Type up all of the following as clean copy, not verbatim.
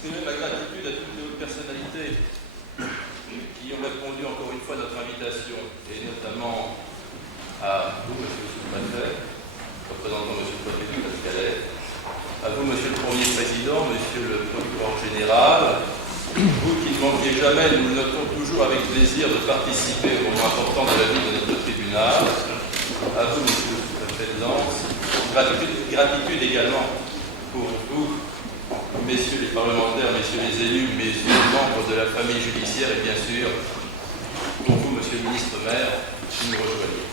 exprimer ma gratitude à toutes les autres personnalités qui ont répondu encore une fois à notre invitation, et notamment à vous, monsieur le sous-préfet, représentant monsieur le préfet du Pas-de-Calais, à vous, monsieur le Premier Président, monsieur le procureur général, vous qui ne manquiez jamais, nous le notons toujours avec plaisir de participer au moment important de la vie de notre tribunal, à vous, monsieur le sous-préfet de Lens, gratitude également pour vous, messieurs les parlementaires, messieurs les élus, messieurs les membres de la famille judiciaire et bien sûr pour vous, monsieur le ministre-maire, qui nous rejoignez.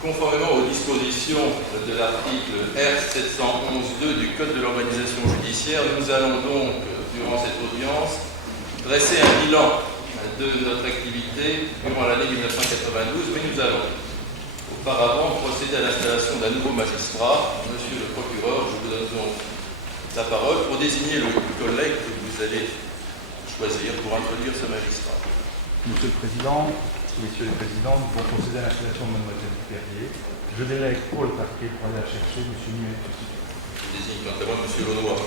Conformément aux dispositions de l'article R711-2 du Code de l'organisation judiciaire, nous allons donc, durant cette audience, dresser un bilan de notre activité durant l'année 1992, mais nous allons auparavant procéder à l'installation d'un nouveau magistrat. Monsieur le procureur, je vous donne donc la parole pour désigner le collègue que vous allez choisir pour introduire ce magistrat. Monsieur le Président, Messieurs les Présidents, nous allons procéder à l'installation de Mademoiselle Perrier. Je délègue pour le parquet pour aller la chercher Monsieur Nuet. Je désigne quant à moi Monsieur Launois.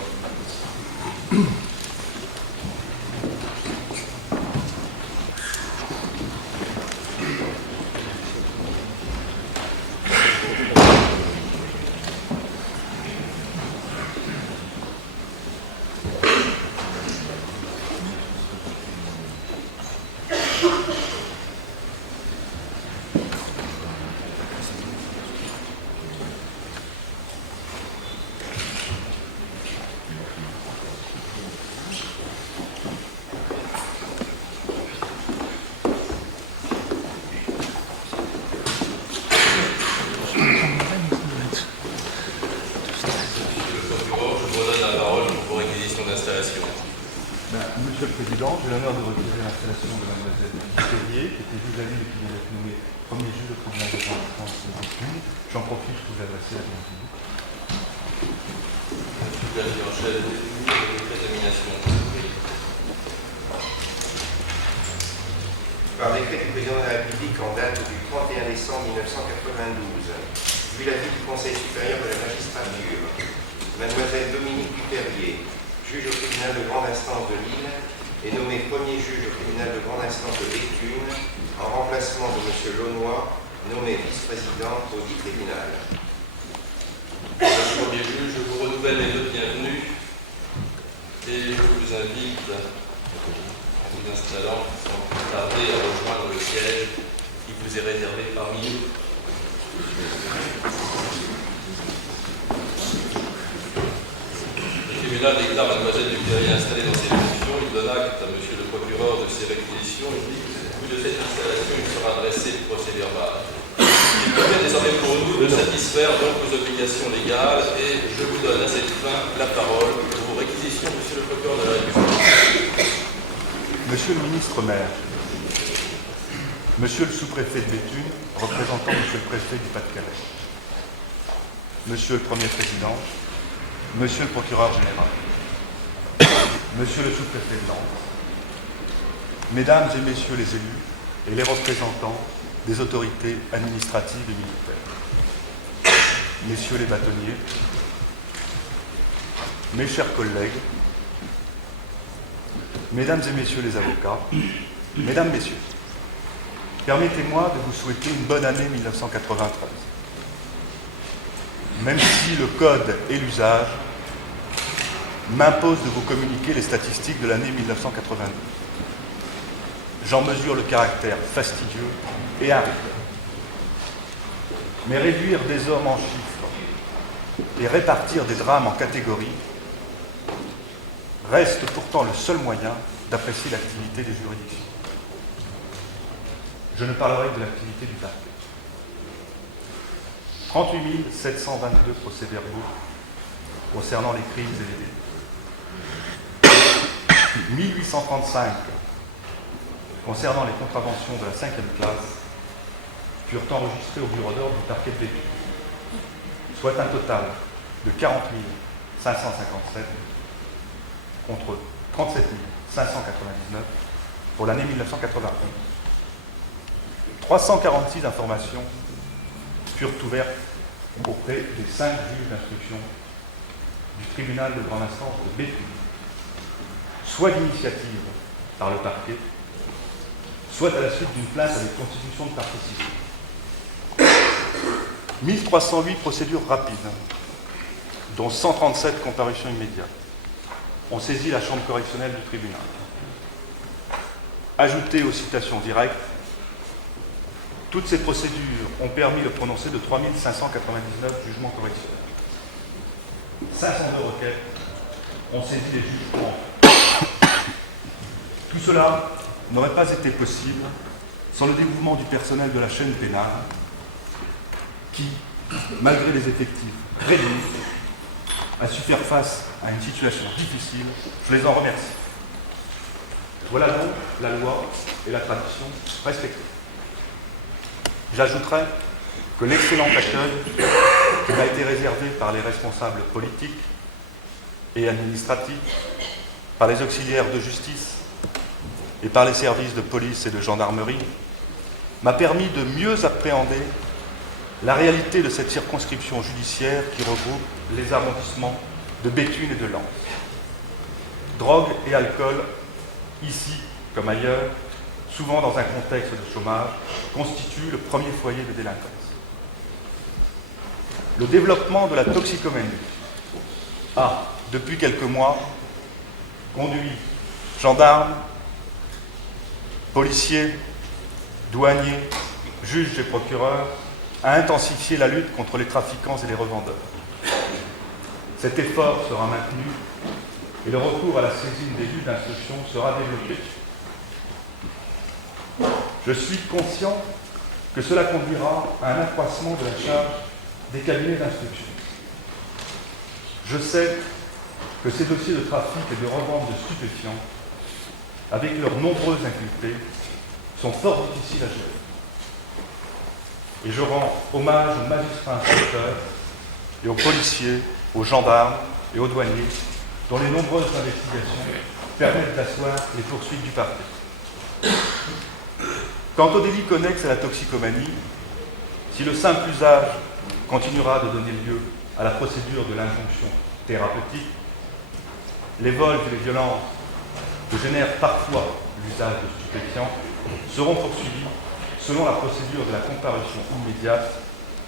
Monsieur le Président, j'ai l'honneur de retirer l'installation de Mademoiselle Perrier, qui était vis-à-vis et qui vient d'être nommée premier juge au tribunal de grande instance de Béthune. J'en profite pour vous adresser la bienvenue. Monsieur le chef de l'examination. Par décret du Président de la République en date du 31 décembre 1992, vu l'avis du Conseil supérieur de la magistrature, Mademoiselle Dominique Perrier, juge au tribunal de grande instance de Lille, est nommé premier juge au tribunal de grande instance de Béthune, en remplacement de M. Launois, nommé vice-président au dit tribunal. Monsieur le premier juge, je vous renouvelle les deux bienvenus et je vous invite, en vous installant, sans plus tarder, à rejoindre le siège qui vous est réservé parmi nous. Le tribunal déclare Mademoiselle Perrier installée dans ses fonctions. Il donne acte à Monsieur le procureur de ses réquisitions. Il dit que, vu de cette installation, il sera dressé le procès-verbal. Il convient désormais pour nous de satisfaire donc aux obligations légales et je vous donne à cette fin Monsieur le procureur de la République. Monsieur le ministre maire, Monsieur le sous-préfet de Béthune, représentant Monsieur le préfet du Pas-de-Calais, Monsieur le Premier Président, Monsieur le procureur général, Monsieur le sous-préfet de Lens, Mesdames et Messieurs les élus et les représentants des autorités administratives et militaires, Messieurs les bâtonniers, mes chers collègues, Mesdames et Messieurs les avocats, Mesdames, Messieurs, permettez-moi de vous souhaiter une bonne année 1993. Même si le code et l'usage m'imposent de vous communiquer les statistiques de l'année 1992. J'en mesure le caractère fastidieux et aride. Mais réduire des hommes en chiffres et répartir des drames en catégories reste pourtant le seul moyen d'apprécier l'activité des juridictions. Je ne parlerai que de l'activité du parquet. 38 722 procès-verbaux concernant les crimes et les délits. 1835 concernant les contraventions de la 5e classe furent enregistrés au bureau d'ordre du parquet de Béthune, soit un total de 40 557 contre 37 599 pour l'année 1991. 346 informations furent ouvertes auprès des 5 juges d'instruction du tribunal de grande instance de Béthune, soit d'initiative par le parquet, soit à la suite d'une plainte avec constitution de partie civile. 1308 procédures rapides, dont 137 comparutions immédiates, ont saisi la chambre correctionnelle du tribunal. Ajoutées aux citations directes, toutes ces procédures ont permis de prononcer de 3 599 jugements correctionnels. 502 requêtes ont saisi les jugements. Tout cela n'aurait pas été possible sans le dévouement du personnel de la chaîne pénale qui, malgré les effectifs réduits, a su faire face à une situation difficile. Je les en remercie. Voilà donc la loi et la tradition respectées. J'ajouterai que l'excellent accueil qui m'a été réservé par les responsables politiques et administratifs, par les auxiliaires de justice et par les services de police et de gendarmerie m'a permis de mieux appréhender la réalité de cette circonscription judiciaire qui regroupe les arrondissements de Béthune et de Lens. Drogue et alcool, ici comme ailleurs, souvent dans un contexte de chômage, constituent le premier foyer de délinquance. Le développement de la toxicomanie a, depuis quelques mois, conduit gendarmes, policiers, douaniers, juges et procureurs à intensifier la lutte contre les trafiquants et les revendeurs. Cet effort sera maintenu et le recours à la saisine des juges d'instruction sera développé. Je suis conscient que cela conduira à un accroissement de la charge des cabinets d'instruction. Je sais que ces dossiers de trafic et de revente de stupéfiants, avec leurs nombreux inculpés, sont fort difficiles à gérer. Et je rends hommage aux magistrats instructeurs et aux policiers, aux gendarmes et aux douaniers, dont les nombreuses investigations permettent d'asseoir les poursuites du parquet. Quant au délit connexe à la toxicomanie, si le simple usage continuera de donner lieu à la procédure de l'injonction thérapeutique, les vols et les violences que génère parfois l'usage de stupéfiants seront poursuivis selon la procédure de la comparution immédiate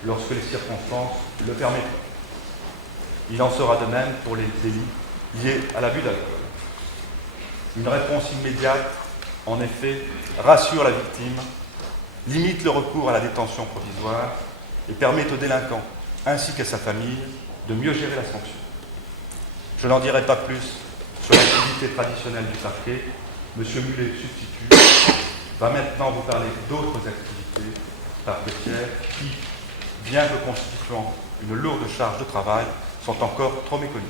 lorsque les circonstances le permettront. Il en sera de même pour les délits liés à l'abus d'alcool. Une réponse immédiate, en effet, rassure la victime, limite le recours à la détention provisoire et permet aux délinquants, ainsi qu'à sa famille, de mieux gérer la sanction. Je n'en dirai pas plus sur l'activité traditionnelle du parquet. Monsieur Mulet, substitut, va maintenant vous parler d'autres activités parquetières qui, bien que constituant une lourde charge de travail, sont encore trop méconnues.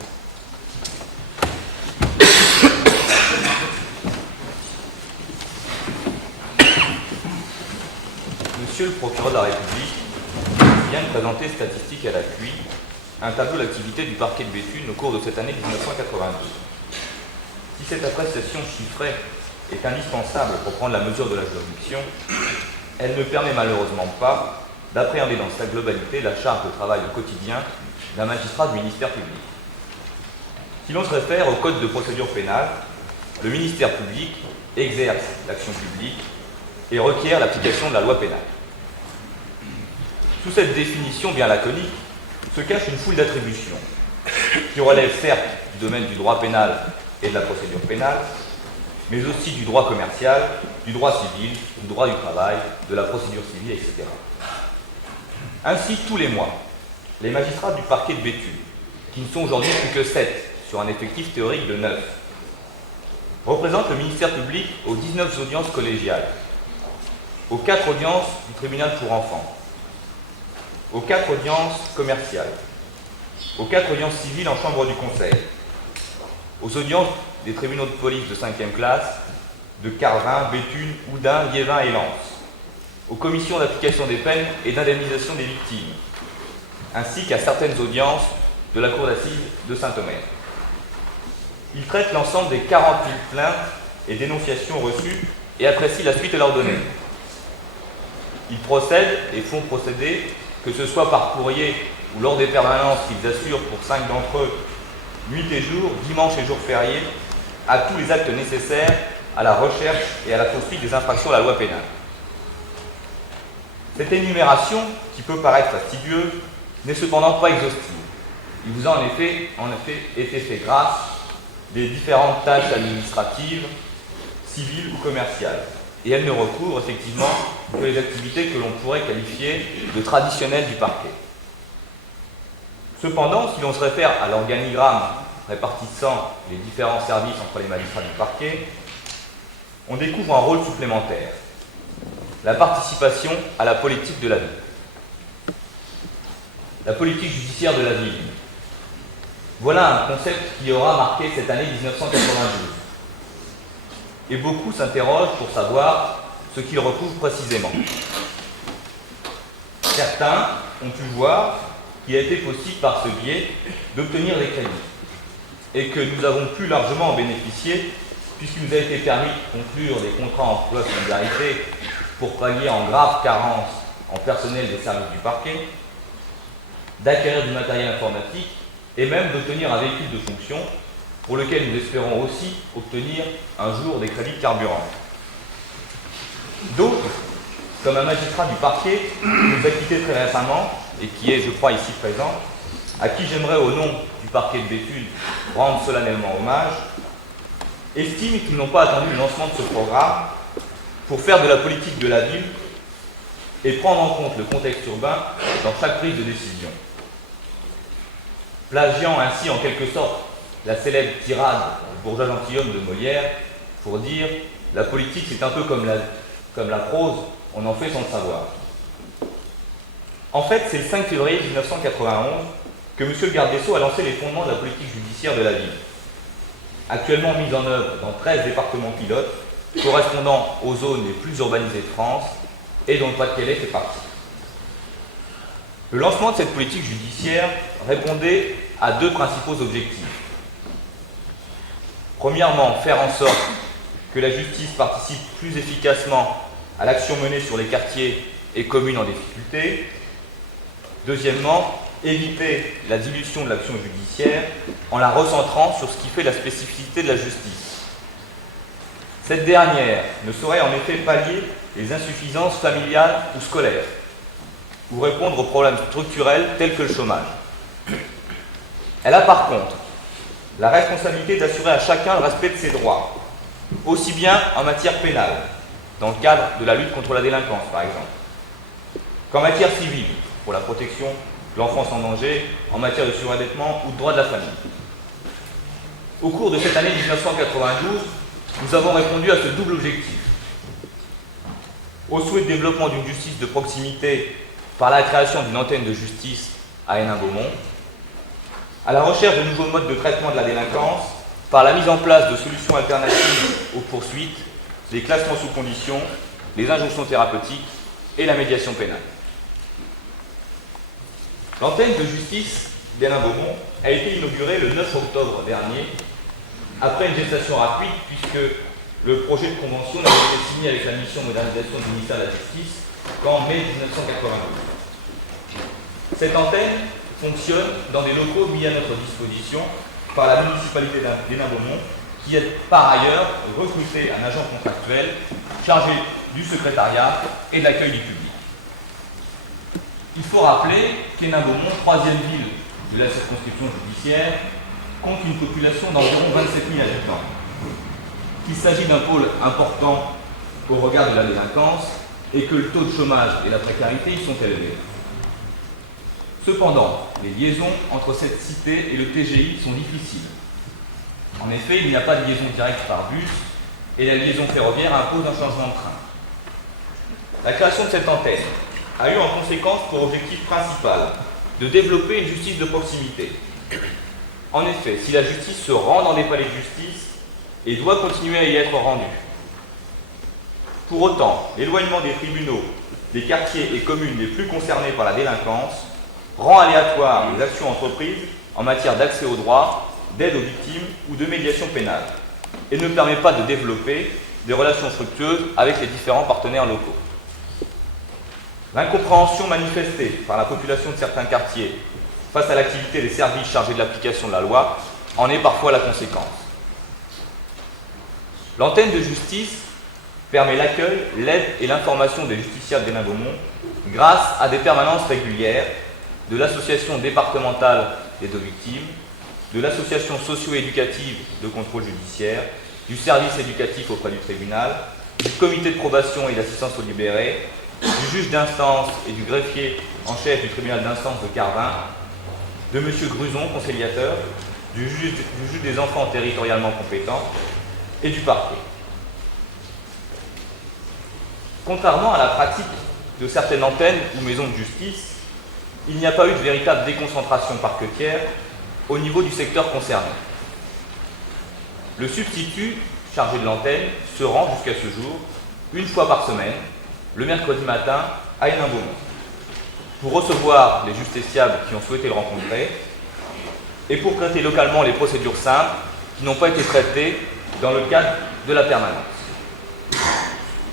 Monsieur le procureur de la République vient de présenter statistiques à l'appui un tableau d'activité du parquet de Béthune au cours de cette année 1982. Si cette appréciation chiffrée est indispensable pour prendre la mesure de la juridiction, elle ne permet malheureusement pas d'appréhender dans sa globalité la charge de travail au quotidien d'un magistrat du ministère public. Si l'on se réfère au Code de procédure pénale, le ministère public exerce l'action publique et requiert l'application de la loi pénale. Sous cette définition bien laconique se cache une foule d'attributions qui relèvent certes du domaine du droit pénal et de la procédure pénale, mais aussi du droit commercial, du droit civil, du droit du travail, de la procédure civile, etc. Ainsi, tous les mois, les magistrats du parquet de Béthune, qui ne sont aujourd'hui plus que 7 sur un effectif théorique de 9, représentent le ministère public aux 19 audiences collégiales, aux 4 audiences du tribunal pour enfants, aux 4 audiences commerciales, aux 4 audiences civiles en chambre du conseil, aux audiences des tribunaux de police de 5e classe de Carvin, Béthune, Oudin, Liévin et Lens, aux commissions d'application des peines et d'indemnisation des victimes, ainsi qu'à certaines audiences de la cour d'assises de Saint-Omer. Il traite l'ensemble des 40 000 plaintes et dénonciations reçues et apprécie la suite à leur donner. Ils procèdent et font procéder, que ce soit par courrier ou lors des permanences qu'ils assurent pour 5 d'entre eux, nuit et jour, dimanche et jours fériés, à tous les actes nécessaires à la recherche et à la poursuite des infractions à la loi pénale. Cette énumération, qui peut paraître fastidieuse, n'est cependant pas exhaustive. Il vous a en effet été fait grâce des différentes tâches administratives, civiles ou commerciales. Et elle ne recouvre effectivement que les activités que l'on pourrait qualifier de traditionnelles du parquet. Cependant, si l'on se réfère à l'organigramme répartissant les différents services entre les magistrats du parquet, on découvre un rôle supplémentaire, la participation à la politique de la ville. La politique judiciaire de la ville. Voilà un concept qui aura marqué cette année 1992. Et beaucoup s'interrogent pour savoir ce qu'il recouvre précisément. Certains ont pu voir qu'il a été possible par ce biais d'obtenir des crédits et que nous avons pu largement en bénéficier puisqu'il nous a été permis de conclure des contrats emploi solidarité pour pallier en grave carence en personnel des services du parquet, d'acquérir du matériel informatique et même d'obtenir un véhicule de fonction pour lequel nous espérons aussi obtenir un jour des crédits de carburant. D'autres, comme un magistrat du parquet qui nous a quittés très récemment et qui est, je crois, ici présent, à qui j'aimerais au nom du parquet de Béthune rendre solennellement hommage, estiment qu'ils n'ont pas attendu le lancement de ce programme pour faire de la politique de la ville et prendre en compte le contexte urbain dans chaque prise de décision. Plagiant ainsi en quelque sorte la célèbre tirade du bourgeois gentilhomme de Molière pour dire « la politique c'est un peu comme la prose, on en fait sans le savoir ». En fait, c'est le 5 février 1991 que M. le garde des Sceaux a lancé les fondements de la politique judiciaire de la ville, actuellement mise en œuvre dans 13 départements pilotes, correspondant aux zones les plus urbanisées de France et dont le Pas-de-Calais fait partie. Le lancement de cette politique judiciaire répondait à 2 principaux objectifs. Premièrement, faire en sorte que la justice participe plus efficacement à l'action menée sur les quartiers et communes en difficulté. Deuxièmement, éviter la dilution de l'action judiciaire en la recentrant sur ce qui fait la spécificité de la justice. Cette dernière ne saurait en effet pallier les insuffisances familiales ou scolaires, ou répondre aux problèmes structurels tels que le chômage. Elle a par contre la responsabilité d'assurer à chacun le respect de ses droits, aussi bien en matière pénale, dans le cadre de la lutte contre la délinquance par exemple, qu'en matière civile, pour la protection de l'enfance en danger, en matière de surendettement ou de droit de la famille. Au cours de cette année 1992, nous avons répondu à ce double objectif. Au souhait de développement d'une justice de proximité par la création d'une antenne de justice à Hénin-Beaumont, à la recherche de nouveaux modes de traitement de la délinquance par la mise en place de solutions alternatives aux poursuites, les classements sous conditions, les injonctions thérapeutiques et la médiation pénale. L'antenne de justice d'Hénin-Beaumont a été inaugurée le 9 octobre dernier, après une gestation rapide, puisque le projet de convention n'avait été signé avec la mission modernisation du ministère de la Justice qu'en mai 1992. Cette antenne fonctionne dans des locaux mis à notre disposition par la municipalité d'Hénin-Beaumont, qui a par ailleurs recruté un agent contractuel chargé du secrétariat et de l'accueil du public. Il faut rappeler qu'Hénin-Beaumont, troisième ville de la circonscription judiciaire, compte une population d'environ 27 000 habitants. Qu'il s'agit d'un pôle important au regard de la délinquance et que le taux de chômage et la précarité y sont élevés. Cependant, les liaisons entre cette cité et le TGI sont difficiles. En effet, il n'y a pas de liaison directe par bus et la liaison ferroviaire impose un changement de train. La création de cette antenne a eu en conséquence pour objectif principal de développer une justice de proximité. En effet, si la justice se rend dans les palais de justice et doit continuer à y être rendue, pour autant, l'éloignement des tribunaux, des quartiers et communes les plus concernés par la délinquance rend aléatoire les actions entreprises en matière d'accès aux droits, d'aide aux victimes ou de médiation pénale, et ne permet pas de développer des relations fructueuses avec les différents partenaires locaux. L'incompréhension manifestée par la population de certains quartiers face à l'activité des services chargés de l'application de la loi en est parfois la conséquence. L'antenne de justice permet l'accueil, l'aide et l'information des justiciables d'Hénin-Beaumont grâce à des permanences régulières de l'association départementale des deux victimes, de l'association socio-éducative de contrôle judiciaire, du service éducatif auprès du tribunal, du comité de probation et d'assistance aux libérés, du juge d'instance et du greffier en chef du tribunal d'instance de Carvin, de M. Gruson, conciliateur, du juge des enfants territorialement compétent et du parquet. Contrairement à la pratique de certaines antennes ou maisons de justice, il n'y a pas eu de véritable déconcentration parquetière au niveau du secteur concerné. Le substitut chargé de l'antenne se rend jusqu'à ce jour, une fois par semaine, le mercredi matin, à Hénin-Beaumont, pour recevoir les justiciables qui ont souhaité le rencontrer et pour traiter localement les procédures simples qui n'ont pas été traitées dans le cadre de la permanence.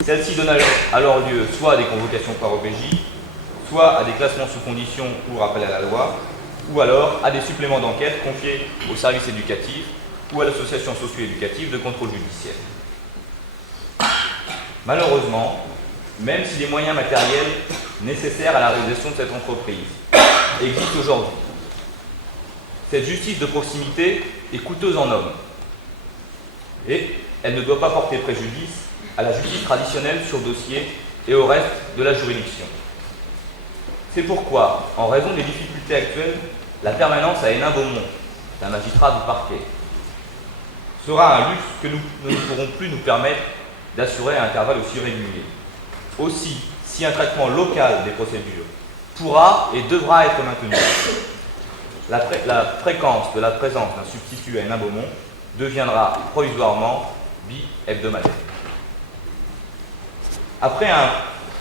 Celle-ci donne alors lieu soit à des convocations par OPJ, soit à des classements sous condition ou rappel à la loi, ou alors à des suppléments d'enquête confiés au service éducatif ou à l'association socio-éducative de contrôle judiciaire. Malheureusement, même si les moyens matériels nécessaires à la réalisation de cette entreprise existent aujourd'hui, cette justice de proximité est coûteuse en hommes et elle ne doit pas porter préjudice à la justice traditionnelle sur dossier et au reste de la juridiction. C'est pourquoi, en raison des difficultés actuelles, la permanence à Hénin-Beaumont d'un magistrat du parquet sera un luxe que nous ne pourrons plus nous permettre d'assurer à intervalles aussi réguliers. Aussi, si un traitement local des procédures pourra et devra être maintenu, la fréquence de la présence d'un substitut à Hénin-Beaumont deviendra provisoirement bi-hebdomadaire. Après un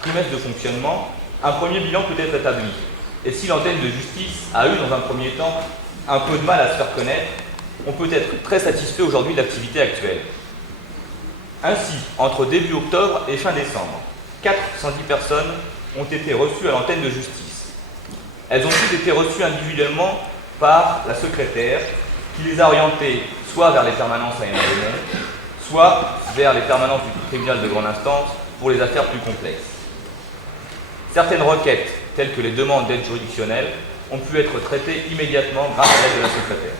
trimestre de fonctionnement, un premier bilan peut être établi. Et si l'antenne de justice a eu dans un premier temps un peu de mal à se faire connaître, on peut être très satisfait aujourd'hui de l'activité actuelle. Ainsi, entre début octobre et fin décembre, 410 personnes ont été reçues à l'antenne de justice. Elles ont toutes été reçues individuellement par la secrétaire qui les a orientées soit vers les permanences à Hénin-Beaumont, soit vers les permanences du tribunal de grande instance pour les affaires plus complexes. Certaines requêtes, telles que les demandes d'aide juridictionnelle, ont pu être traitées immédiatement grâce à l'aide de la secrétaire.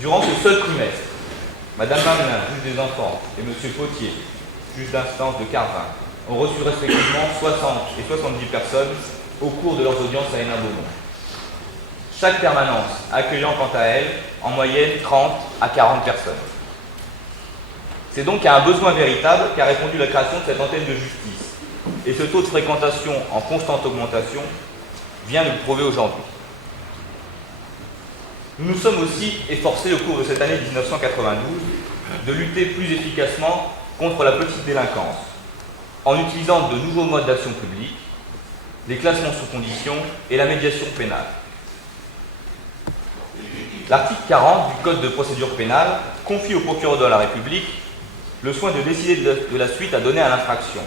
Durant ce seul trimestre, Mme Marmelin, juge des enfants, et M. Potier, juge d'instance de Carvin, ont reçu respectivement 60 et 70 personnes au cours de leurs audiences à Hénin-Beaumont. Chaque permanence accueillant quant à elle, en moyenne, 30 à 40 personnes. C'est donc à un besoin véritable qu'a répondu la création de cette antenne de justice. Et ce taux de fréquentation en constante augmentation vient de le prouver aujourd'hui. Nous nous sommes aussi efforcés au cours de cette année 1992 de lutter plus efficacement contre la petite délinquance. en utilisant de nouveaux modes d'action publique, les classements sous condition et la médiation pénale. L'article 40 du Code de procédure pénale confie au procureur de la République le soin de décider de la suite à donner à l'infraction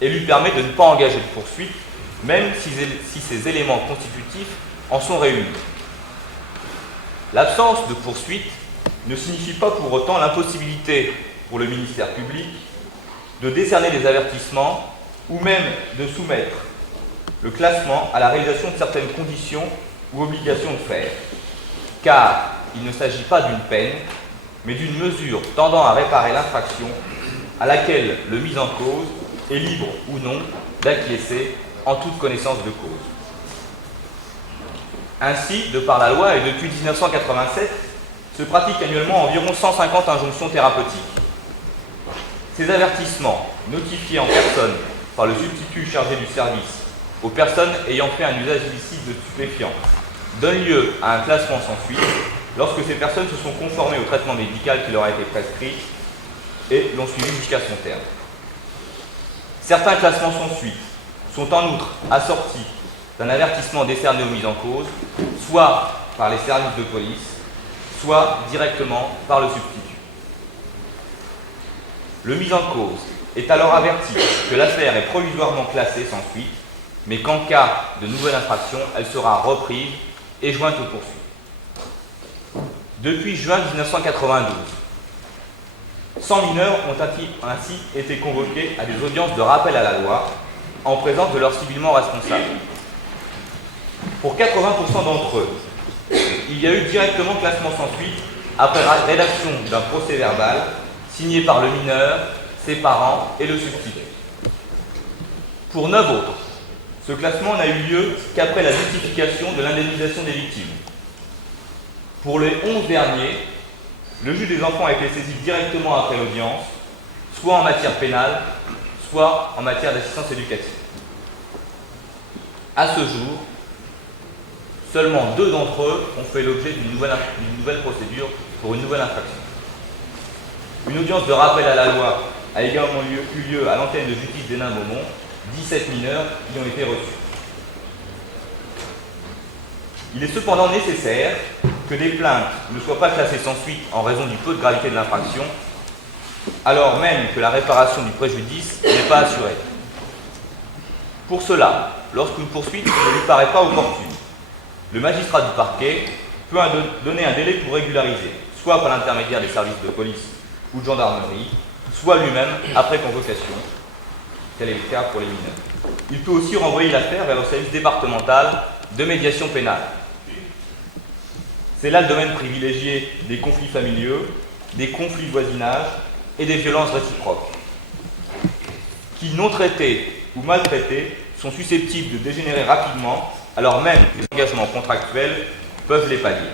et lui permet de ne pas engager de poursuite, même si ces éléments constitutifs en sont réunis. L'absence de poursuite ne signifie pas pour autant l'impossibilité pour le ministère public de décerner des avertissements ou même de soumettre le classement à la réalisation de certaines conditions ou obligations de faire, car il ne s'agit pas d'une peine, mais d'une mesure tendant à réparer l'infraction à laquelle le mis en cause est libre ou non d'acquiescer en toute connaissance de cause. Ainsi, de par la loi et depuis 1987, se pratiquent annuellement environ 150 injonctions thérapeutiques. Ces avertissements, notifiés en personne par le substitut chargé du service aux personnes ayant fait un usage illicite de stupéfiants, donnent lieu à un classement sans suite lorsque ces personnes se sont conformées au traitement médical qui leur a été prescrit et l'ont suivi jusqu'à son terme. Certains classements sans suite sont en outre assortis d'un avertissement décerné aux mises en cause, soit par les services de police, soit directement par le substitut. Le mis en cause est alors averti que l'affaire est provisoirement classée sans suite, mais qu'en cas de nouvelle infraction, elle sera reprise et jointe aux poursuites. Depuis juin 1992, 100 mineurs ont ainsi été convoqués à des audiences de rappel à la loi en présence de leurs civilement responsables. Pour 80% d'entre eux, il y a eu directement classement sans suite après rédaction d'un procès verbal signé par le mineur, ses parents et le substitut. Pour 9 autres, ce classement n'a eu lieu qu'après la justification de l'indemnisation des victimes. Pour les 11 derniers, le juge des enfants a été saisi directement après l'audience, soit en matière pénale, soit en matière d'assistance éducative. À ce jour, seulement 2 d'entre eux ont fait l'objet d'une nouvelle procédure pour une nouvelle infraction. Une audience de rappel à la loi a également eu lieu à l'antenne de justice d'Hénin-Beaumont. 17 mineurs y ont été reçus. Il est cependant nécessaire que des plaintes ne soient pas classées sans suite en raison du peu de gravité de l'infraction, alors même que la réparation du préjudice n'est pas assurée. Pour cela, lorsqu'une poursuite ne lui paraît pas opportune, le magistrat du parquet peut donner un délai pour régulariser, soit par l'intermédiaire des services de police ou de gendarmerie, soit lui-même après convocation, tel est le cas pour les mineurs. Il peut aussi renvoyer l'affaire vers le service départemental de médiation pénale. C'est là le domaine privilégié des conflits familiaux, des conflits de voisinage et des violences réciproques, qui, non traités ou maltraités, sont susceptibles de dégénérer rapidement, alors même que les engagements contractuels peuvent les pallier.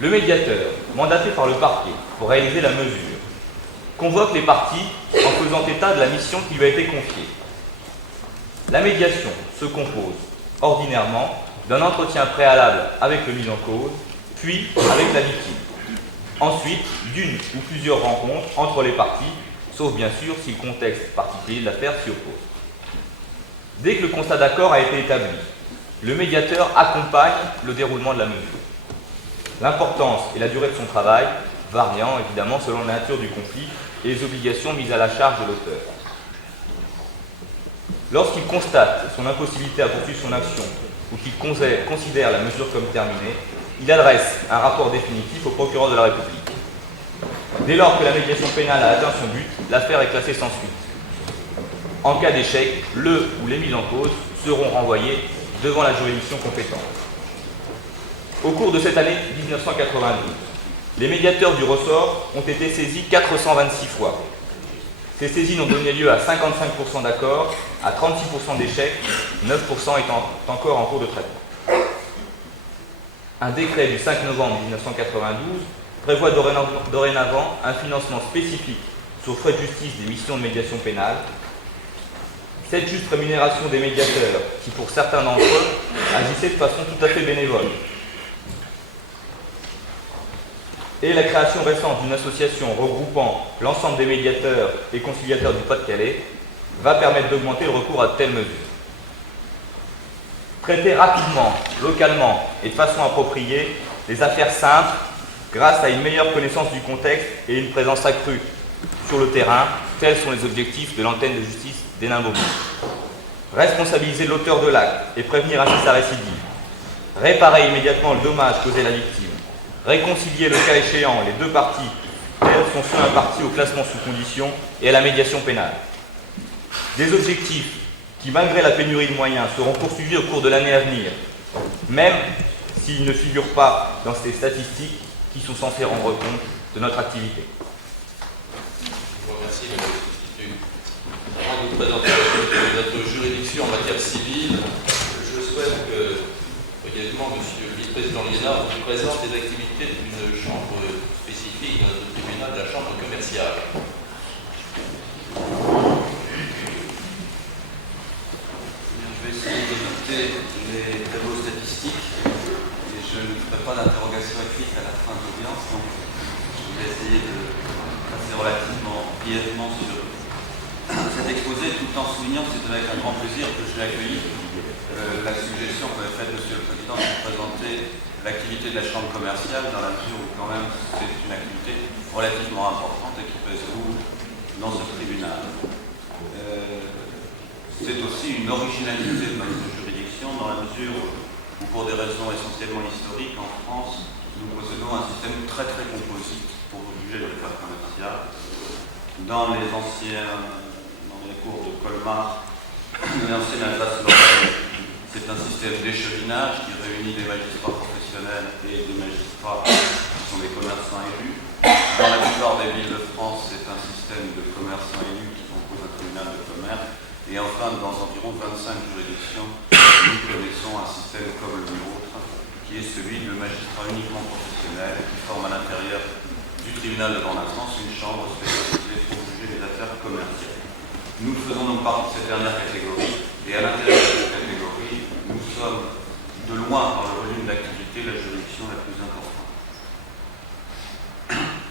Le médiateur, mandaté par le parquet pour réaliser la mesure, convoque les parties en faisant état de la mission qui lui a été confiée. La médiation se compose, ordinairement, d'un entretien préalable avec le mis en cause, puis avec la victime. Ensuite, d'une ou plusieurs rencontres entre les parties, sauf bien sûr si le contexte particulier de l'affaire s'y oppose. Dès que le constat d'accord a été établi, le médiateur accompagne le déroulement de la mesure. L'importance et la durée de son travail variant évidemment selon la nature du conflit et les obligations mises à la charge de l'auteur. Lorsqu'il constate son impossibilité à poursuivre son action ou qu'il considère la mesure comme terminée, il adresse un rapport définitif au procureur de la République. Dès lors que la médiation pénale a atteint son but, l'affaire est classée sans suite. En cas d'échec, le ou les mis en cause seront renvoyés devant la juridiction compétente. Au cours de cette année 1992, les médiateurs du ressort ont été saisis 426 fois. Ces saisines ont donné lieu à 55% d'accords, à 36% d'échecs, 9% étant encore en cours de traitement. Un décret du 5 novembre 1992 prévoit dorénavant un financement spécifique sur frais de justice des missions de médiation pénale. Cette juste rémunération des médiateurs, qui pour certains d'entre eux agissaient de façon tout à fait bénévole. et la création récente d'une association regroupant l'ensemble des médiateurs et conciliateurs du Pas-de-Calais va permettre d'augmenter le recours à de telles mesures. Traiter rapidement, localement et de façon appropriée les affaires simples grâce à une meilleure connaissance du contexte et une présence accrue sur le terrain, tels sont les objectifs de l'antenne de justice d'Hénin-Beaumont. Responsabiliser l'auteur de l'acte et prévenir ainsi sa récidive. Réparer immédiatement le dommage causé à la victime. Réconcilier le cas échéant les deux parties, tels sont ceux impartis au classement sous condition et à la médiation pénale. Des objectifs qui, malgré la pénurie de moyens, seront poursuivis au cours de l'année à venir, même s'ils ne figurent pas dans ces statistiques qui sont censées rendre compte de notre activité. Je vous remercie, Madame le substitut. Avant de vous présenter notre juridiction en matière civile, je souhaite que, brièvement, Monsieur le vice-président Liénard vous présente les activités d'une chambre spécifique dans notre tribunal, la chambre commerciale. Je vais essayer d'éviter les tableaux statistiques et je ne ferai pas d'interrogation écrite à la fin de l'audience, donc je vais essayer de passer relativement brièvement sur cet exposé, tout en soulignant que c'est avec un grand plaisir que j'ai accueilli la suggestion qu'avait faite Monsieur le Président de présenter l'activité de la Chambre commerciale, dans la mesure où quand même c'est une activité relativement importante et qui pèse lourd dans ce tribunal. C'est aussi une originalité de notre juridiction dans la mesure où, pour des raisons essentiellement historiques, en France, nous possédons un système très très composite pour juger les affaires commerciales. Dans les cours de Colmar, l'ancienne Alsace-Lorraine, c'est un système d'échevinage qui réunit des magistrats professionnels et des magistrats qui sont des commerçants élus. Dans la plupart des villes de France, c'est un système de commerçants élus qui composent un tribunal de commerce. Et enfin, dans environ 25 juridictions, nous connaissons un système comme le nôtre, qui est celui de magistrats uniquement professionnels, qui forment à l'intérieur du tribunal de grande instance une chambre spécialisée pour juger les affaires commerciales. Nous faisons donc partie de cette dernière catégorie, et à l'intérieur de cette catégorie, nous sommes de loin, par le volume d'activité, la juridiction la plus importante.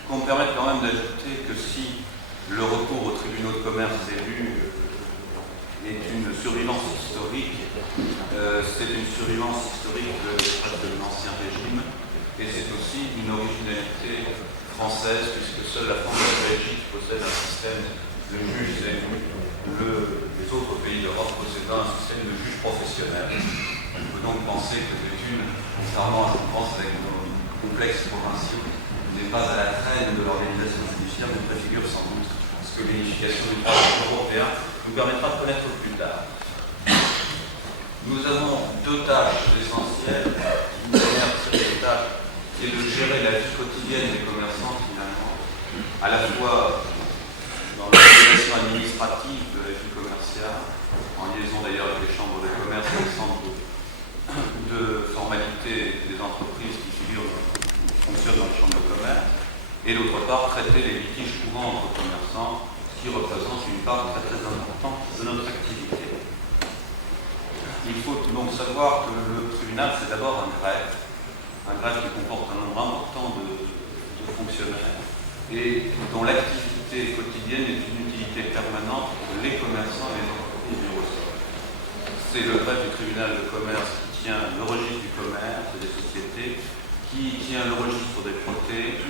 Qu'on me permette quand même d'ajouter que si le recours aux tribunaux de commerce élus est une survivance historique, c'est une survivance historique de l'Ancien Régime, et c'est aussi une originalité française, puisque seule la France et la Belgique possèdent un système de juges élus, les autres pays d'Europe possédant un système de juges professionnels. On peut donc penser que Béthune, contrairement à ce qu'on pense avec nos complexes provinciaux, n'est pas à la traîne de l'organisation judiciaire, mais préfigure sans doute ce que l'unification du droit européen nous permettra de connaître plus tard. Nous avons deux tâches essentielles. Une première tâche qui est de gérer la vie quotidienne des commerçants, finalement, à la fois dans l'organisation administrative de la vie commerciale, en liaison d'ailleurs avec les chambres de commerce et les centres de formalité des entreprises qui fonctionnent dans les chambres de commerce, et d'autre part, traiter les litiges courants entre commerçants, qui représente une part très très importante de notre activité. Il faut donc savoir que le tribunal, c'est d'abord un greffe qui comporte un nombre important de fonctionnaires et dont l'activité quotidienne est une utilité permanente pour les commerçants et les entreprises du ressort. C'est le greffe du tribunal de commerce qui tient le registre du commerce et des sociétés, qui tient le registre des protées,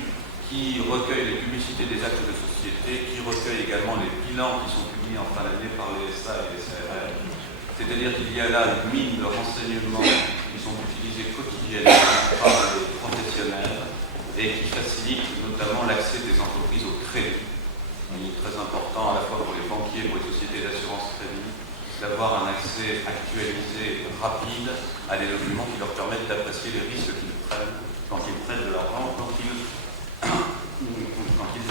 qui recueille les publicités des actes de société, qui recueille également les bilans qui sont publiés en fin d'année par les SA et les SARL. C'est-à-dire qu'il y a là une mine de renseignements qui sont utilisés quotidiennement par les professionnels et qui facilitent notamment l'accès des entreprises au crédit. Il est très important à la fois pour les banquiers et pour les sociétés d'assurance crédit d'avoir un accès actualisé rapide à des documents qui leur permettent d'apprécier les risques qu'ils prennent quand ils prêtent de l'argent, quand ils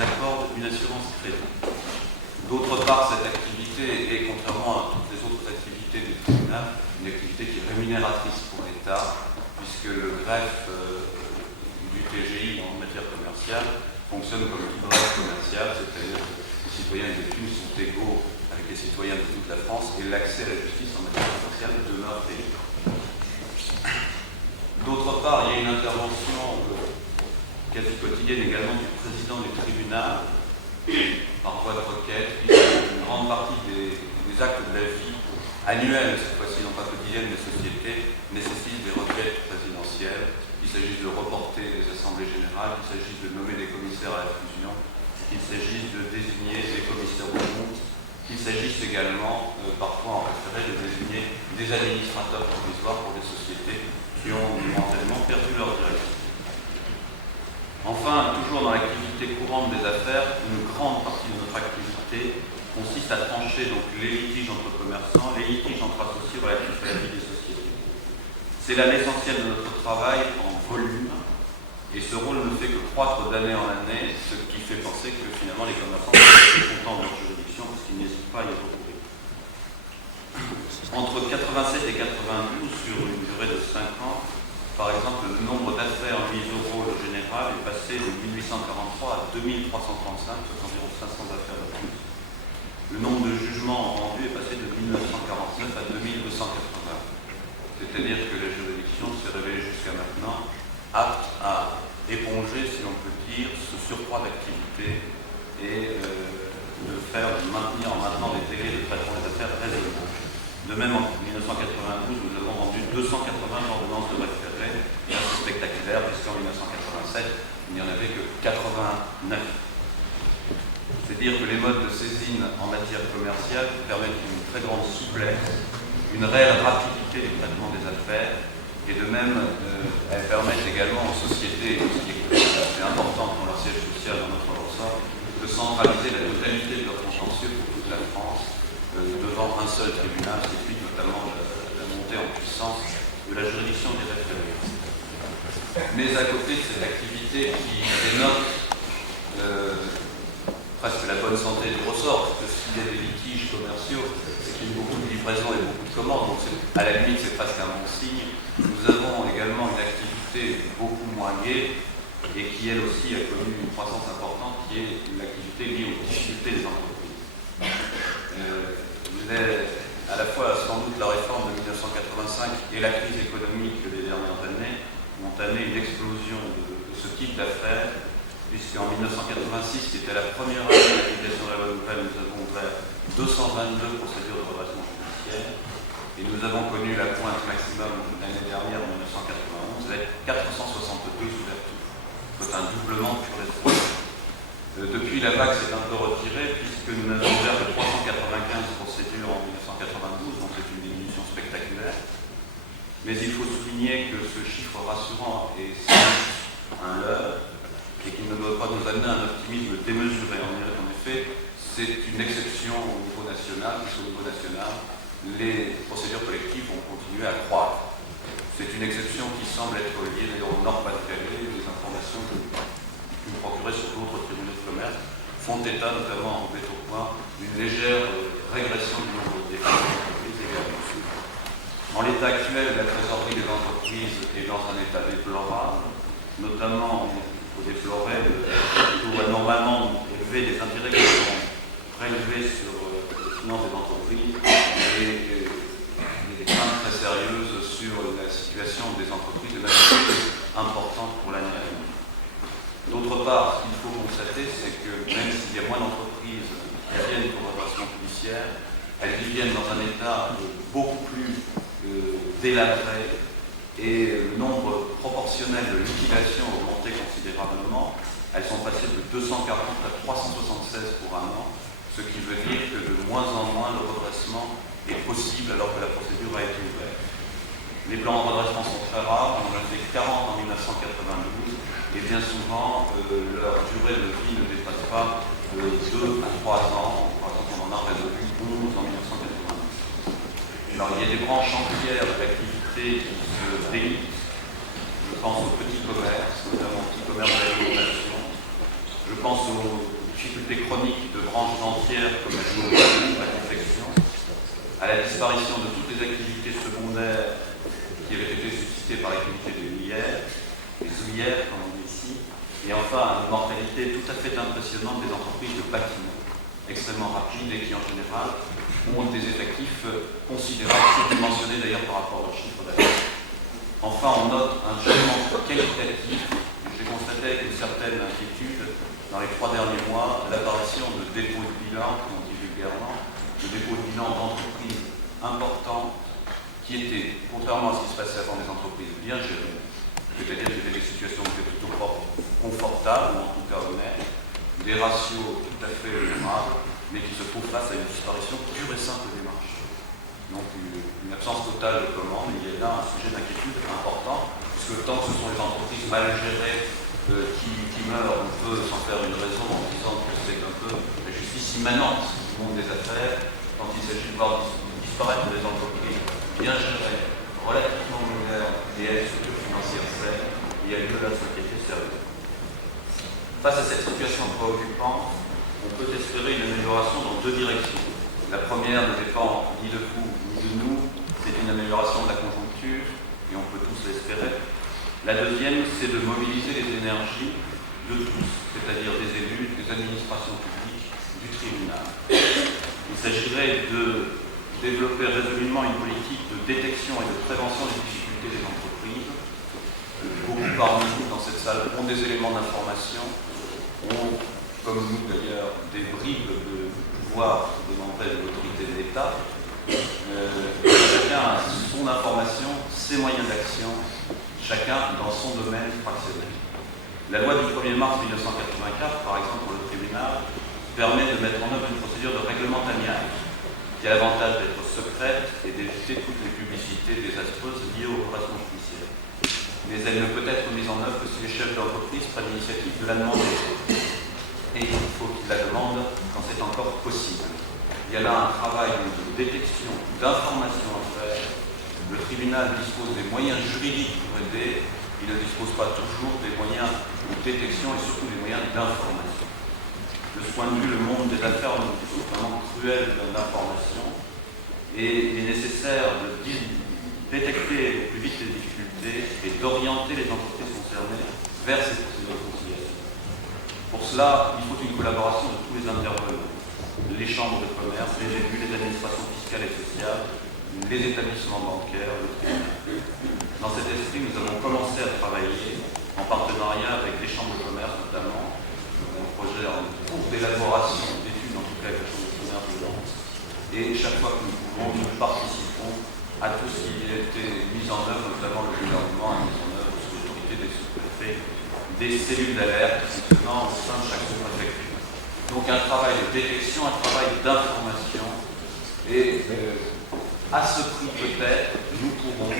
accordent une assurance crédit. D'autre part, cette activité est, contrairement à toutes les autres activités du tribunal, une activité qui est rémunératrice pour l'État, puisque le greffe du TGI en matière commerciale fonctionne comme une greffe commerciale, c'est-à-dire que les citoyens et les Béthunes sont égaux avec les citoyens de toute la France et l'accès à la justice en matière commerciale demeure égal. D'autre part, il y a une intervention quasi quotidienne également du président du tribunal, par voie de requête, puisque une grande partie des actes de la vie annuelle, cette fois-ci non pas quotidienne, mais société, nécessitent des requêtes présidentielles, qu'il s'agisse de reporter des assemblées générales, qu'il s'agisse de nommer des commissaires à la fusion, qu'il s'agisse de désigner des commissaires au compte, qu'il s'agisse également, parfois en référé, de désigner des administrateurs provisoires pour des sociétés qui ont momentanément perdu leur direction. Enfin, toujours dans l'activité courante des affaires, une grande partie de notre activité consiste à trancher donc les litiges entre commerçants, les litiges entre associés relatifs à la vie des sociétés. C'est là l'essentiel de notre travail en volume, et ce rôle ne fait que croître d'année en année, ce qui fait penser que finalement les commerçants sont contents de leur juridiction parce qu'ils n'hésitent pas à y recourir. Entre 87 et 92, sur une durée de 5 ans, par exemple, le nombre d'affaires mises au rôle général est passé de 1843 à 2335, soit environ 500 affaires de plus. Le nombre de jugements rendus est passé de 1949 à 2280. C'est-à-dire que la juridiction s'est révélée jusqu'à maintenant apte à éponger, si l'on peut dire, ce surcroît d'activité et de maintenir en maintenant des délais de traitement des affaires raisonnables. De même, en 1992, nous avons rendu 280 ordonnances de référé, assez spectaculaire, puisqu'en 1987, il n'y en avait que 89. C'est dire que les modes de saisine en matière commerciale permettent une très grande souplesse, une réelle rapidité du traitement des affaires, et de même, elles permettent également aux sociétés, ce qui est assez important pour leur siège social dans notre ressort, de centraliser la totalité de leur contentieux pour toute la France, devant un seul tribunal, ce qui explique notamment la montée en puissance de la juridiction des référés. Mais à côté de cette activité qui dénote presque la bonne santé du ressort, parce que s'il y a des litiges commerciaux, c'est qu'il y a beaucoup de livraisons et beaucoup de commandes, donc à la limite c'est presque un bon signe. Nous avons également une activité beaucoup moins gaie et qui elle aussi a connu une croissance importante, qui est l'activité liée aux difficultés des entreprises. À la fois sans doute la réforme de 1985 et la crise économique des dernières années ont amené une explosion de ce type d'affaires, puisqu'en 1986, qui était la première année de l'application de la loi nouvelle, nous avons ouvert 222 procédures de redressement judiciaire, et nous avons connu la pointe maximum l'année dernière, en 1991, avec 462 ouvertures, soit un doublement pur et simple. Depuis, la vague s'est un peu retirée, puisque nous n'avons ouvert que 395 procédures en 1992, donc c'est une diminution spectaculaire. Mais il faut souligner que ce chiffre rassurant est un leurre, et qui ne doit pas nous amener à un optimisme démesuré. En effet, c'est une exception au niveau national, puisqu'au niveau national, les procédures collectives vont continuer à croître. C'est une exception qui semble être liée d'ailleurs au Nord-Pas-de-Calais, les informations que vous procurez sur d'autres tribunaux de commerce font état, notamment en Bétaucoin, d'une légère régression du nombre de défauts d'entreprises également. En l'état actuel, la trésorerie des entreprises est dans un état déplorable, notamment au déplorer le taux anormalement élevé des intérêts qui sont prélevés sur les finances des entreprises et des craintes très sérieuses sur la situation des entreprises de manière importante pour l'année à venir. D'autre part, ce qu'il faut constater, c'est que même s'il y a moins d'entreprises qui viennent pour redressement judiciaire, elles y viennent dans un état beaucoup plus délabré, et le nombre proportionnel de liquidations a augmenté considérablement. Elles sont passées de 240 à 376 pour un an, ce qui veut dire que de moins en moins le redressement est possible alors que la procédure a été ouverte. Les plans de redressement sont très rares, on en a fait 40 en 1992, et bien souvent leur durée de vie ne dépasse pas 2 à 3 ans. Par exemple, on en a résolu 11 en 1992. Alors il y a des branches entières d'activité qui se délitent. Je pense au petit commerce, notamment au petit commerce d'alimentation. Je pense aux difficultés chroniques de branches entières comme la géographie, la confection, à la disparition de toutes les activités secondaires qui avaient été suscitées par l'activité des houillères, les houillères, comme on dit ici, et enfin à une mortalité tout à fait impressionnante des entreprises de bâtiment, extrêmement rapides et qui en général ont des effectifs considérables, surdimensionnés d'ailleurs par rapport au chiffre d'affaires. Enfin, on note un changement qualitatif. J'ai constaté constatait une certaine inquiétude dans les 3 derniers mois, l'apparition de dépôts de bilan, comme on dit vulgairement, de dépôts de bilan d'entreprises importants qui étaient, contrairement à ce qui se passait avant, des entreprises bien gérées, c'est-à-dire que c'était des situations qui étaient plutôt confortables, ou en tout cas honnêtes, des ratios tout à fait honorables, mais qui se trouvent face à une disparition pure et simple des marchés. Donc une absence totale de commande, il y a là un sujet d'inquiétude important, puisque tant que ce sont les entreprises mal gérées qui meurent, on peut s'en faire une raison en disant que c'est un peu la justice immanente du monde des affaires, quand il s'agit de voir disparaître des entreprises bien gérées, relativement modernes et à une structure financière saine, il y a lieu là de s'inquiéter sérieusement. Face à cette situation préoccupante, on peut espérer une amélioration dans 2 directions. La première ne dépend ni de vous ni de nous, c'est une amélioration de la conjoncture, et on peut tous l'espérer. La deuxième, c'est de mobiliser les énergies de tous, c'est-à-dire des élus, des administrations publiques, du tribunal. Il s'agirait de développer résolument une politique de détection et de prévention des difficultés des entreprises. Beaucoup parmi nous dans cette salle ont des éléments d'information, ont, comme nous d'ailleurs, des bribes de pouvoir demandées de l'autorité de l'État. Chacun a son information, ses moyens d'action, chacun dans son domaine fractionnel. La loi du 1er mars 1984, par exemple pour le tribunal, permet de mettre en œuvre une procédure de règlement amiable qui a l'avantage d'être secrète et d'éviter toutes les publicités désastreuses liées aux relations judiciaires. Mais elle ne peut être mise en œuvre que si les chefs d'entreprise prennent l'initiative de la demander. Et il faut qu'ils la demandent quand c'est encore possible. Il y a là un travail de détection, d'information à faire. Le tribunal dispose des moyens juridiques pour aider, il ne dispose pas toujours des moyens de détection et surtout des moyens d'information. De ce point de vue, le monde des affaires est vraiment cruel d'information et il est nécessaire de détecter au plus vite les difficultés et d'orienter les entreprises concernées vers ces procédures de conciliation. Pour cela, il faut une collaboration de tous les intervenants, les chambres de commerce, les élus, les administrations fiscales et sociales, les établissements bancaires, le tribunal. Dans cet esprit, nous avons commencé à travailler en partenariat avec les chambres de commerce notamment, un projet en cours d'élaboration d'études, en tout cas avec la chambre de commerce de Lens. Et chaque fois que nous pouvons, nous participons à tout ce qui a été mis en œuvre, notamment le gouvernement a mis en œuvre sous l'autorité des sous-préfets, des cellules d'alerte fonctionnant au sein de chaque sous-préfecture. Donc un travail de détection, un travail d'information, et à ce prix peut-être, nous pourrons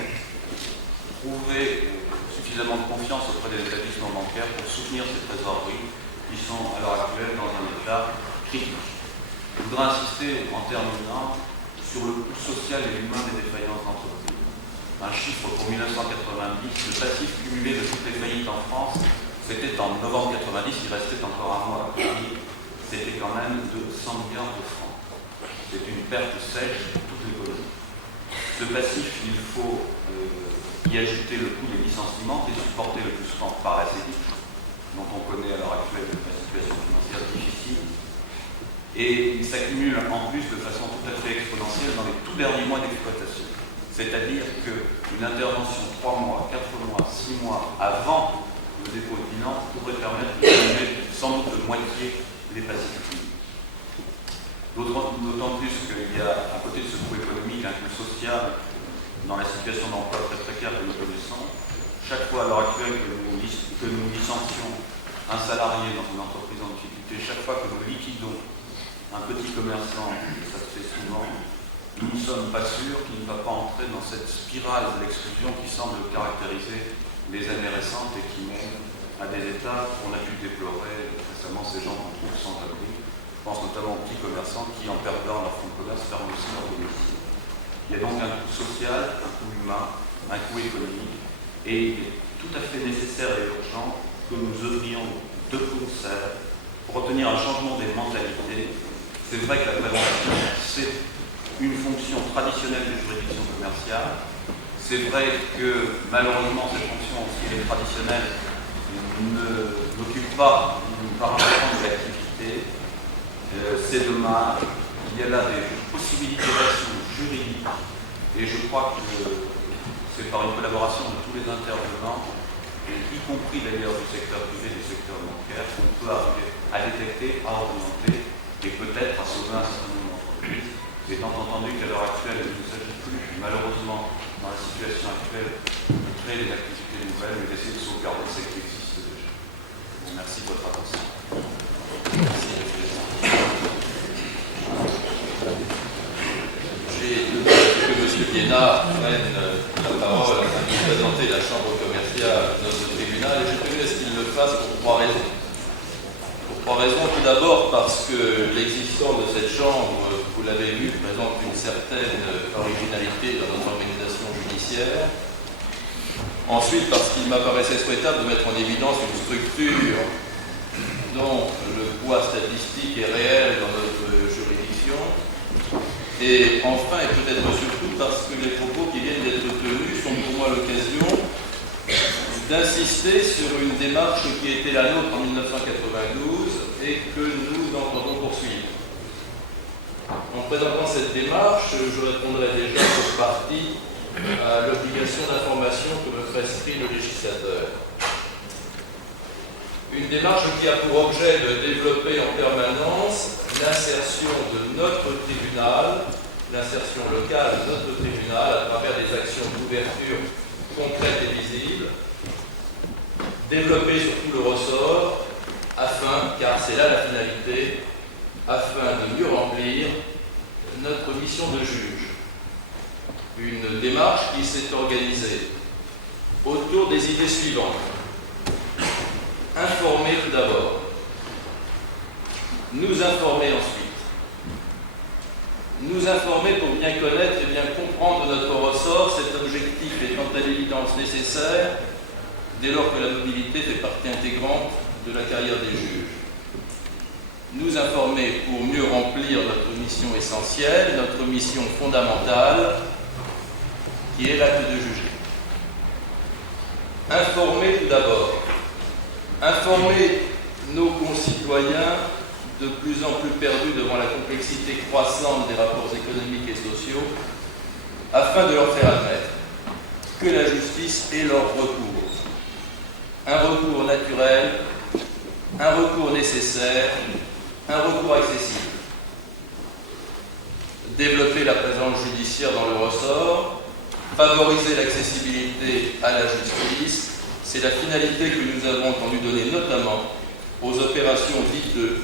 trouver suffisamment de confiance auprès des établissements bancaires pour soutenir ces trésoreries qui sont à l'heure actuelle dans un état critique. Je voudrais insister en terminant sur le coût social et humain des défaillances d'entreprise. Un chiffre pour 1990, le passif cumulé de toutes les faillites en France, c'était en novembre 90, il restait encore un mois à payer, c'était quand même de 100 milliards de francs. C'est une perte sèche de toute l'économie. Ce passif, il faut y ajouter le coût des licenciements qui est supporté le plus souvent par la CEDIC, dont on connaît à l'heure actuelle la situation financière difficile. Et il s'accumule en plus de façon tout à fait exponentielle dans les tout derniers mois d'exploitation. C'est-à-dire qu'une intervention 3 mois, 4 mois, 6 mois avant le dépôt de bilan pourrait permettre de diminuer sans doute de moitié les passifs. D'autant plus qu'il y a, à côté de ce coût économique, un coût social dans la situation d'emploi très précaire que nous connaissons. Chaque fois à l'heure actuelle que nous licencions un salarié dans une entreprise en difficulté, chaque fois que nous liquidons un petit commerçant, ça se fait souvent, nous ne sommes pas sûrs qu'il ne va pas entrer dans cette spirale de l'exclusion qui semble caractériser les années récentes et qui mène à des états qu'on a pu déplorer récemment, ces gens qu'on trouve sans abri. Je pense notamment aux petits commerçants qui, en perdant leur fonds de commerce, ferment aussi leur domicile. Il y a donc un coût social, un coût humain, un coût économique, et il est tout à fait nécessaire et urgent que nous œuvrions de concert pour obtenir un changement des mentalités. C'est vrai que la prévention, c'est une fonction traditionnelle des juridictions commerciales. C'est vrai que malheureusement cette fonction, si elle est traditionnelle, n'occupe pas une part importante de l'activité. C'est dommage. Il y a là des possibilités d'action juridique et je crois que c'est par une collaboration de tous les intervenants y compris d'ailleurs du secteur privé, du secteur bancaire, qu'on peut arriver à détecter, à orienter et peut-être à sauver un certain nombre d'entreprises. Étant entendu qu'à l'heure actuelle, il ne s'agit plus, malheureusement, dans la situation actuelle, de créer des activités nouvelles, mais d'essayer de sauvegarder celles qui existent déjà. Bon, merci de votre attention. J'ai demandé que M. Liénard prenne la parole afin de présenter la chambre commerciale de notre tribunal et j'ai tenu à ce qu'il le fasse pour 3 raisons. Pour 3 raisons. Tout d'abord parce que l'existence de cette chambre, vous l'avez vu, présente une certaine originalité dans notre organisation judiciaire. Ensuite, parce qu'il m'apparaissait souhaitable de mettre en évidence une structure dont le poids statistique est réel dans notre juridiction. Et enfin, et peut-être surtout, parce que les propos qui viennent d'être tenus sont pour moi l'occasion d'insister sur une démarche qui était la nôtre en 1992 et que nous entendons poursuivre. En présentant cette démarche, je répondrai déjà pour partie à l'obligation d'information que me prescrit le législateur. Une démarche qui a pour objet de développer en permanence l'insertion de notre tribunal, l'insertion locale de notre tribunal à travers des actions d'ouverture concrètes et visibles, développer sur tout le ressort, afin, car c'est là la finalité, afin de mieux remplir notre mission de juge. Une démarche qui s'est organisée autour des idées suivantes. Informer tout d'abord, nous informer ensuite, nous informer pour bien connaître et bien comprendre notre ressort, cet objectif étant à l'évidence nécessaire dès lors que la mobilité fait partie intégrante de la carrière des juges. Nous informer pour mieux remplir notre mission essentielle, notre mission fondamentale, qui est l'acte de juger. Informer tout d'abord. Informer nos concitoyens de plus en plus perdus devant la complexité croissante des rapports économiques et sociaux, afin de leur faire admettre que la justice est leur recours. Un recours naturel, un recours nécessaire, un recours accessible. Développer la présence judiciaire dans le ressort, favoriser l'accessibilité à la justice, c'est la finalité que nous avons entendu donner notamment aux opérations dites de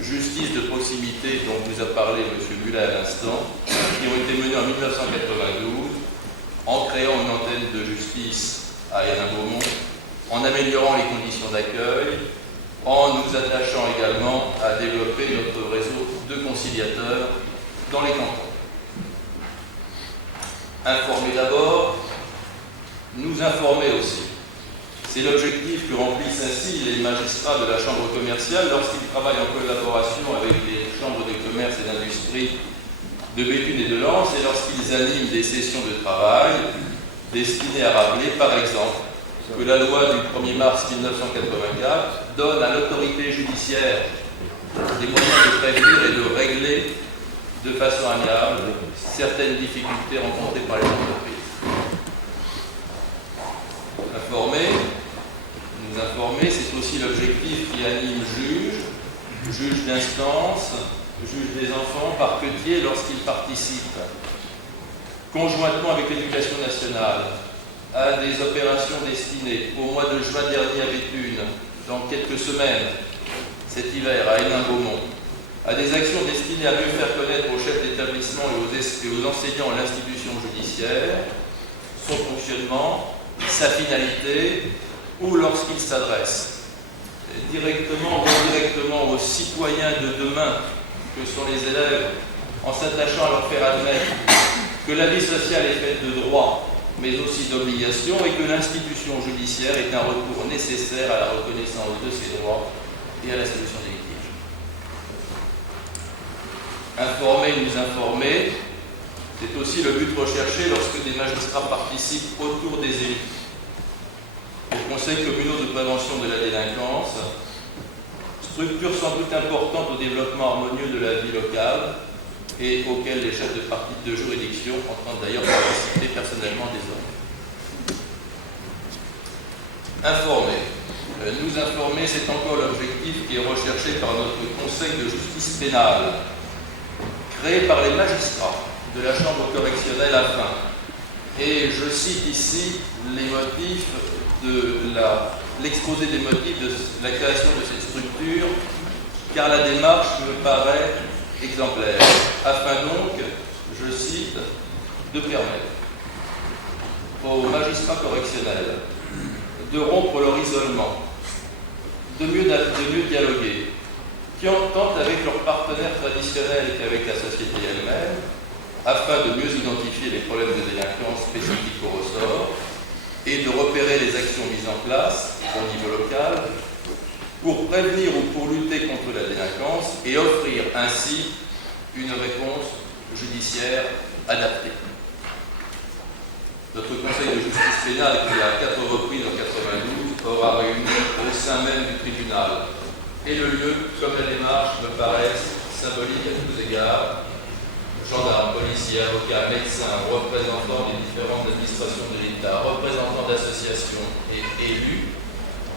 justice de proximité dont vous a parlé M. Mullet à l'instant, qui ont été menées en 1992 en créant une antenne de justice à Hénin-Beaumont, en améliorant les conditions d'accueil, en nous attachant également à développer notre réseau de conciliateurs dans les cantons. Informer d'abord, nous informer aussi. C'est l'objectif que remplissent ainsi les magistrats de la Chambre commerciale lorsqu'ils travaillent en collaboration avec les chambres de commerce et d'industrie de Béthune et de Lens et lorsqu'ils animent des sessions de travail destinées à rappeler, par exemple, que la loi du 1er mars 1984 donne à l'autorité judiciaire des moyens de prévenir et de régler de façon amiable certaines difficultés rencontrées par les entreprises. Nous informer, c'est aussi l'objectif qui anime juge d'instance, juge des enfants, parquetier lorsqu'ils participent conjointement avec l'Éducation nationale à des opérations destinées au mois de juin dernier à Béthune, dans quelques semaines, cet hiver à Hénin-Beaumont, à des actions destinées à mieux faire connaître aux chefs d'établissement et aux enseignants de l'institution judiciaire son fonctionnement, sa finalité, ou lorsqu'ils s'adressent directement ou indirectement aux citoyens de demain, que sont les élèves, en s'attachant à leur faire admettre que la vie sociale est faite de droits, mais aussi d'obligations, et que l'institution judiciaire est un recours nécessaire à la reconnaissance de ces droits et à la solution des litiges. Informer, nous informer, c'est aussi le but recherché lorsque des magistrats participent autour des élus. Les conseils communaux de prévention de la délinquance, structure sans doute importante au développement harmonieux de la vie locale et auxquels les chefs de partie de juridiction entendent d'ailleurs participer personnellement désormais. Informer. Nous informer, c'est encore l'objectif qui est recherché par notre Conseil de justice pénale, créé par les magistrats de la Chambre correctionnelle à Fin. Et je cite ici les motifs l'exposé des motifs de la création de cette structure, car la démarche me paraît exemplaire, afin donc, je cite, de permettre aux magistrats correctionnels de rompre leur isolement, de mieux dialoguer, tant avec leurs partenaires traditionnels qu'avec la société elle-même, afin de mieux identifier les problèmes de délinquance spécifiques au ressort et de repérer les actions mises en place au niveau local pour prévenir ou pour lutter contre la délinquance et offrir ainsi une réponse judiciaire adaptée. Notre Conseil de justice pénale, qui à 4 reprises en 92, aura réuni au sein même du tribunal. Et le lieu, comme la démarche, me paraissent symboliques à tous égards. Gendarmes, policiers, avocats, médecins, représentants des différentes administrations de l'État, représentants d'associations et élus.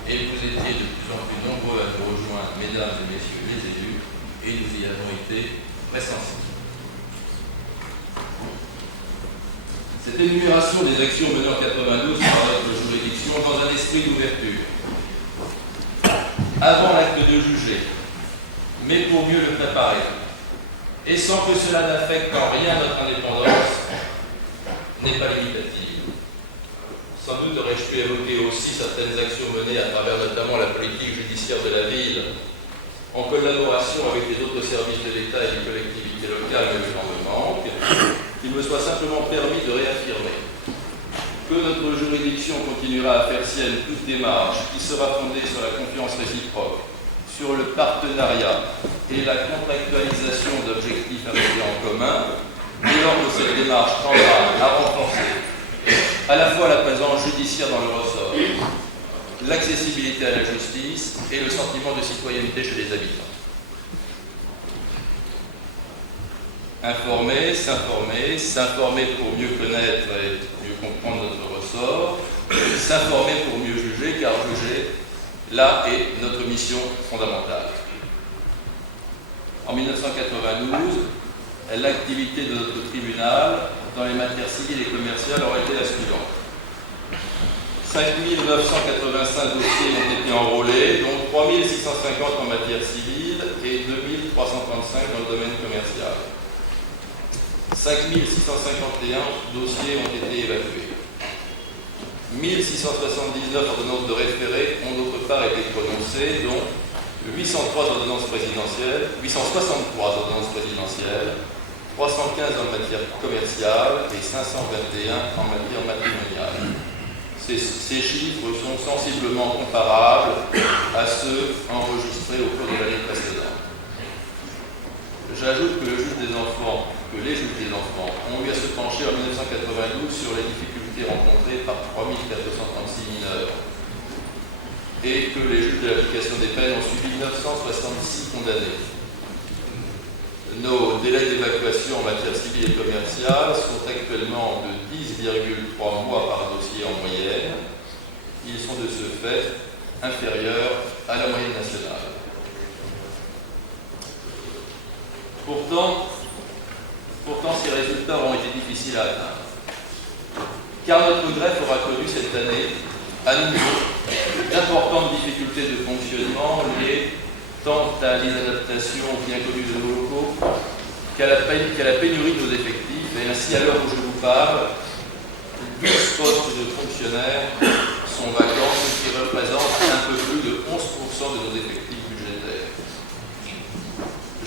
Et vous étiez de plus en plus nombreux à nous rejoindre, mesdames et messieurs les élus, et nous y avons été très sensibles. Cette énumération des actions menées en 92 par notre juridiction dans un esprit d'ouverture. Avant l'acte de juger, mais pour mieux le préparer, et sans que cela n'affecte en rien notre indépendance, n'est pas limitative. Sans doute aurais-je pu évoquer aussi certaines actions menées à travers notamment la politique judiciaire de la ville, en collaboration avec les autres services de l'État et des collectivités locales, mais le temps me manque, qu'il me soit simplement permis de réaffirmer que notre juridiction continuera à faire sienne toute démarche qui sera fondée sur la confiance réciproque, sur le partenariat et la contractualisation d'objectifs arrêtés en commun, dès lors que cette démarche tendra à renforcer à la fois la présence judiciaire dans le ressort, l'accessibilité à la justice et le sentiment de citoyenneté chez les habitants. Informer, s'informer pour mieux connaître et mieux comprendre notre ressort, s'informer pour mieux juger, car juger, là est notre mission fondamentale. En 1992, l'activité de notre tribunal dans les matières civiles et commerciales aurait été la suivante. 5 985 dossiers ont été enrôlés, dont 3 650 en matière civile et 2 335 dans le domaine commercial. 5 651 dossiers ont été évacués. 1679 ordonnances de référé ont d'autre part été prononcées, dont 863 ordonnances présidentielles, 315 en matière commerciale et 521 en matière matrimoniale. Ces chiffres sont sensiblement comparables à ceux enregistrés au cours de l'année précédente. J'ajoute que les juges des enfants ont eu à se pencher en 1992 sur les difficultés rencontrées par 3436 mineurs et que les juges de l'application des peines ont suivi 966 condamnés. Nos délais d'évacuation en matière civile et commerciale sont actuellement de 10,3 mois par dossier en moyenne. Ils sont de ce fait inférieurs à la moyenne nationale. Pourtant, ces résultats ont été difficiles à atteindre. Car notre greffe aura connu cette année, à nouveau, d'importantes difficultés de fonctionnement liées tant à l'inadaptation bien connue de nos locaux qu'à la pénurie de nos effectifs. Et ainsi, à l'heure où je vous parle, 12 postes de fonctionnaires sont vacants, ce qui représente un peu plus de 11% de nos effectifs budgétaires.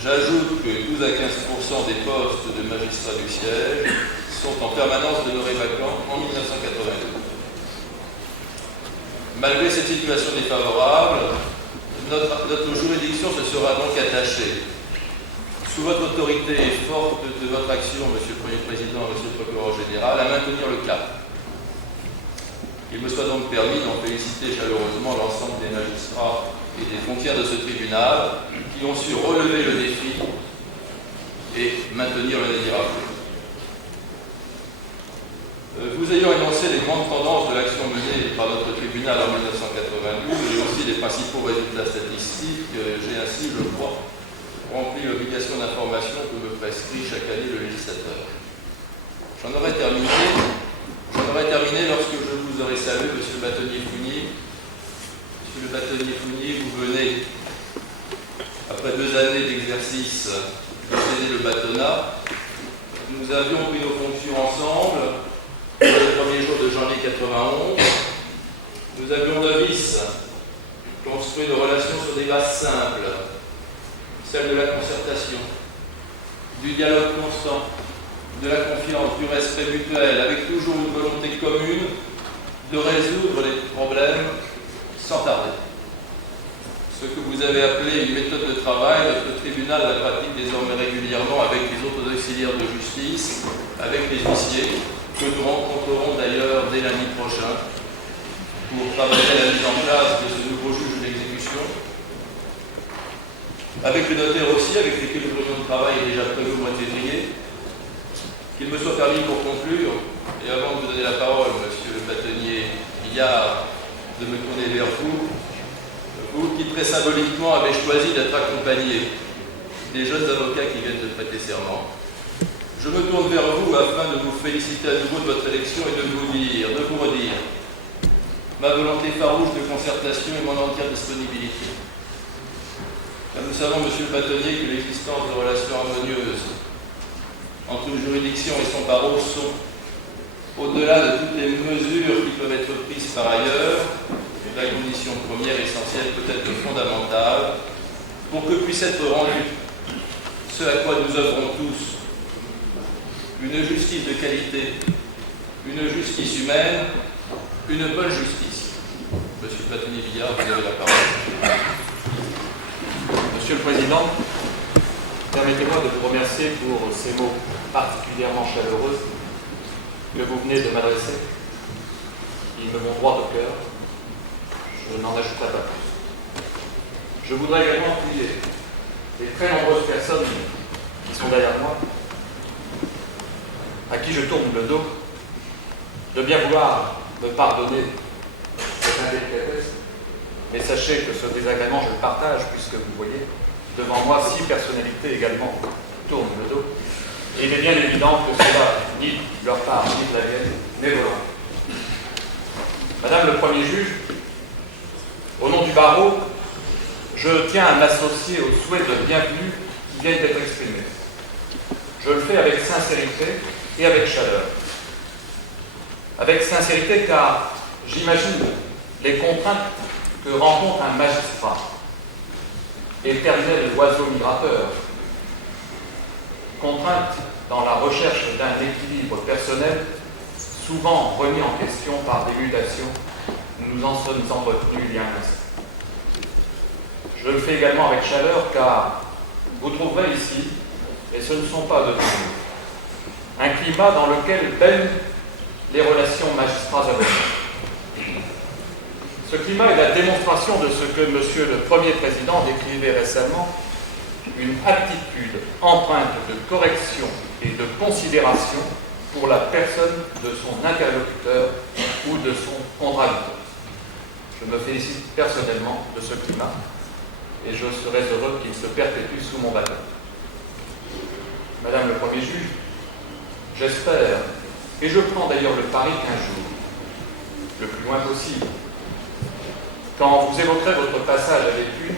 J'ajoute que 12 à 15% des postes de magistrats du siège sont en permanence demeurés vacants en 1992. Malgré cette situation défavorable, notre juridiction se sera donc attachée, sous votre autorité et forte de votre action, Monsieur le Premier Président, Monsieur le Procureur Général, à maintenir le cap. Il me soit donc permis d'en féliciter chaleureusement l'ensemble des magistrats et des fonctionnaires de ce tribunal qui ont su relever le défi et maintenir le désirable. Vous ayant énoncé les grandes tendances de l'action menée par notre tribunal en 1992 et aussi les principaux résultats statistiques, j'ai ainsi, je crois, rempli l'obligation d'information que me prescrit chaque année le législateur. J'en aurais terminé lorsque je vous aurai salué, Monsieur le bâtonnier Fougnier. Monsieur le bâtonnier Fougnier, vous venez, après 2 années d'exercice, de céder le bâtonnat. Nous avions pris nos fonctions ensemble dans les premiers jours de janvier 91. Nous avions d'office construit nos relations sur des bases simples, celle de la concertation, du dialogue constant, de la confiance, du respect mutuel, avec toujours une volonté commune de résoudre les problèmes sans tarder. Ce que vous avez appelé une méthode de travail, notre tribunal la pratique désormais régulièrement avec les autres auxiliaires de justice, avec les huissiers, que nous rencontrerons d'ailleurs dès lundi prochain pour travailler à la mise en place de ce nouveau juge d'exécution. Avec le notaire aussi, avec lesquels le réunion de travail est déjà prévu au mois de février. Qu'il me soit permis pour conclure, et avant de vous donner la parole, Monsieur le bâtonnier Billard, de me tourner vers vous, vous qui très symboliquement avez choisi d'être accompagné des jeunes avocats qui viennent de prêter serment. Je me tourne vers vous afin de vous féliciter à nouveau de votre élection et de vous redire ma volonté farouche de concertation et mon entière disponibilité. Car nous savons, Monsieur le bâtonnier, que l'existence de relations harmonieuses entre une juridiction et son barreau sont, au-delà de toutes les mesures qui peuvent être prises par ailleurs, la condition première, essentielle, peut-être fondamentale, pour que puisse être rendu ce à quoi nous œuvrons tous, une justice de qualité, une justice humaine, une bonne justice. Monsieur le bâtonnier Billard, vous avez la parole. Monsieur le Président, permettez-moi de vous remercier pour ces mots particulièrement chaleureux que vous venez de m'adresser. Ils me vont droit au cœur. Je n'en ajouterai pas plus. Je voudrais également prier les très nombreuses personnes qui sont derrière moi, à qui je tourne le dos, de bien vouloir me pardonner cette indélicatesse. Mais sachez que ce désagrément, je le partage, puisque vous voyez, devant moi, 6 personnalités également tournent le dos. Et il est bien évident que cela, ni de leur part, ni de la mienne, n'est volontaire. Madame le Premier juge, au nom du barreau, je tiens à m'associer au souhait de bienvenue qui vient d'être exprimé. Je le fais avec sincérité et avec chaleur. Avec sincérité car j'imagine les contraintes que rencontre un magistrat, éternel oiseau migrateur, contrainte dans la recherche d'un équilibre personnel, souvent remis en question par des mutations. Nous en sommes entretenus il y a un instant. Je le fais également avec chaleur car vous trouverez ici, et ce ne sont pas devant nous, un climat dans lequel baignent les relations magistrats-avocats. Ce climat est la démonstration de ce que Monsieur le Premier Président décrivait récemment, une attitude empreinte de correction et de considération pour la personne de son interlocuteur ou de son contradicteur. Je me félicite personnellement de ce climat et je serais heureux qu'il se perpétue sous mon bâton. Madame le Premier juge, j'espère, et je prends d'ailleurs le pari qu'un jour, le plus loin possible, quand vous évoquerez votre passage à l'étude,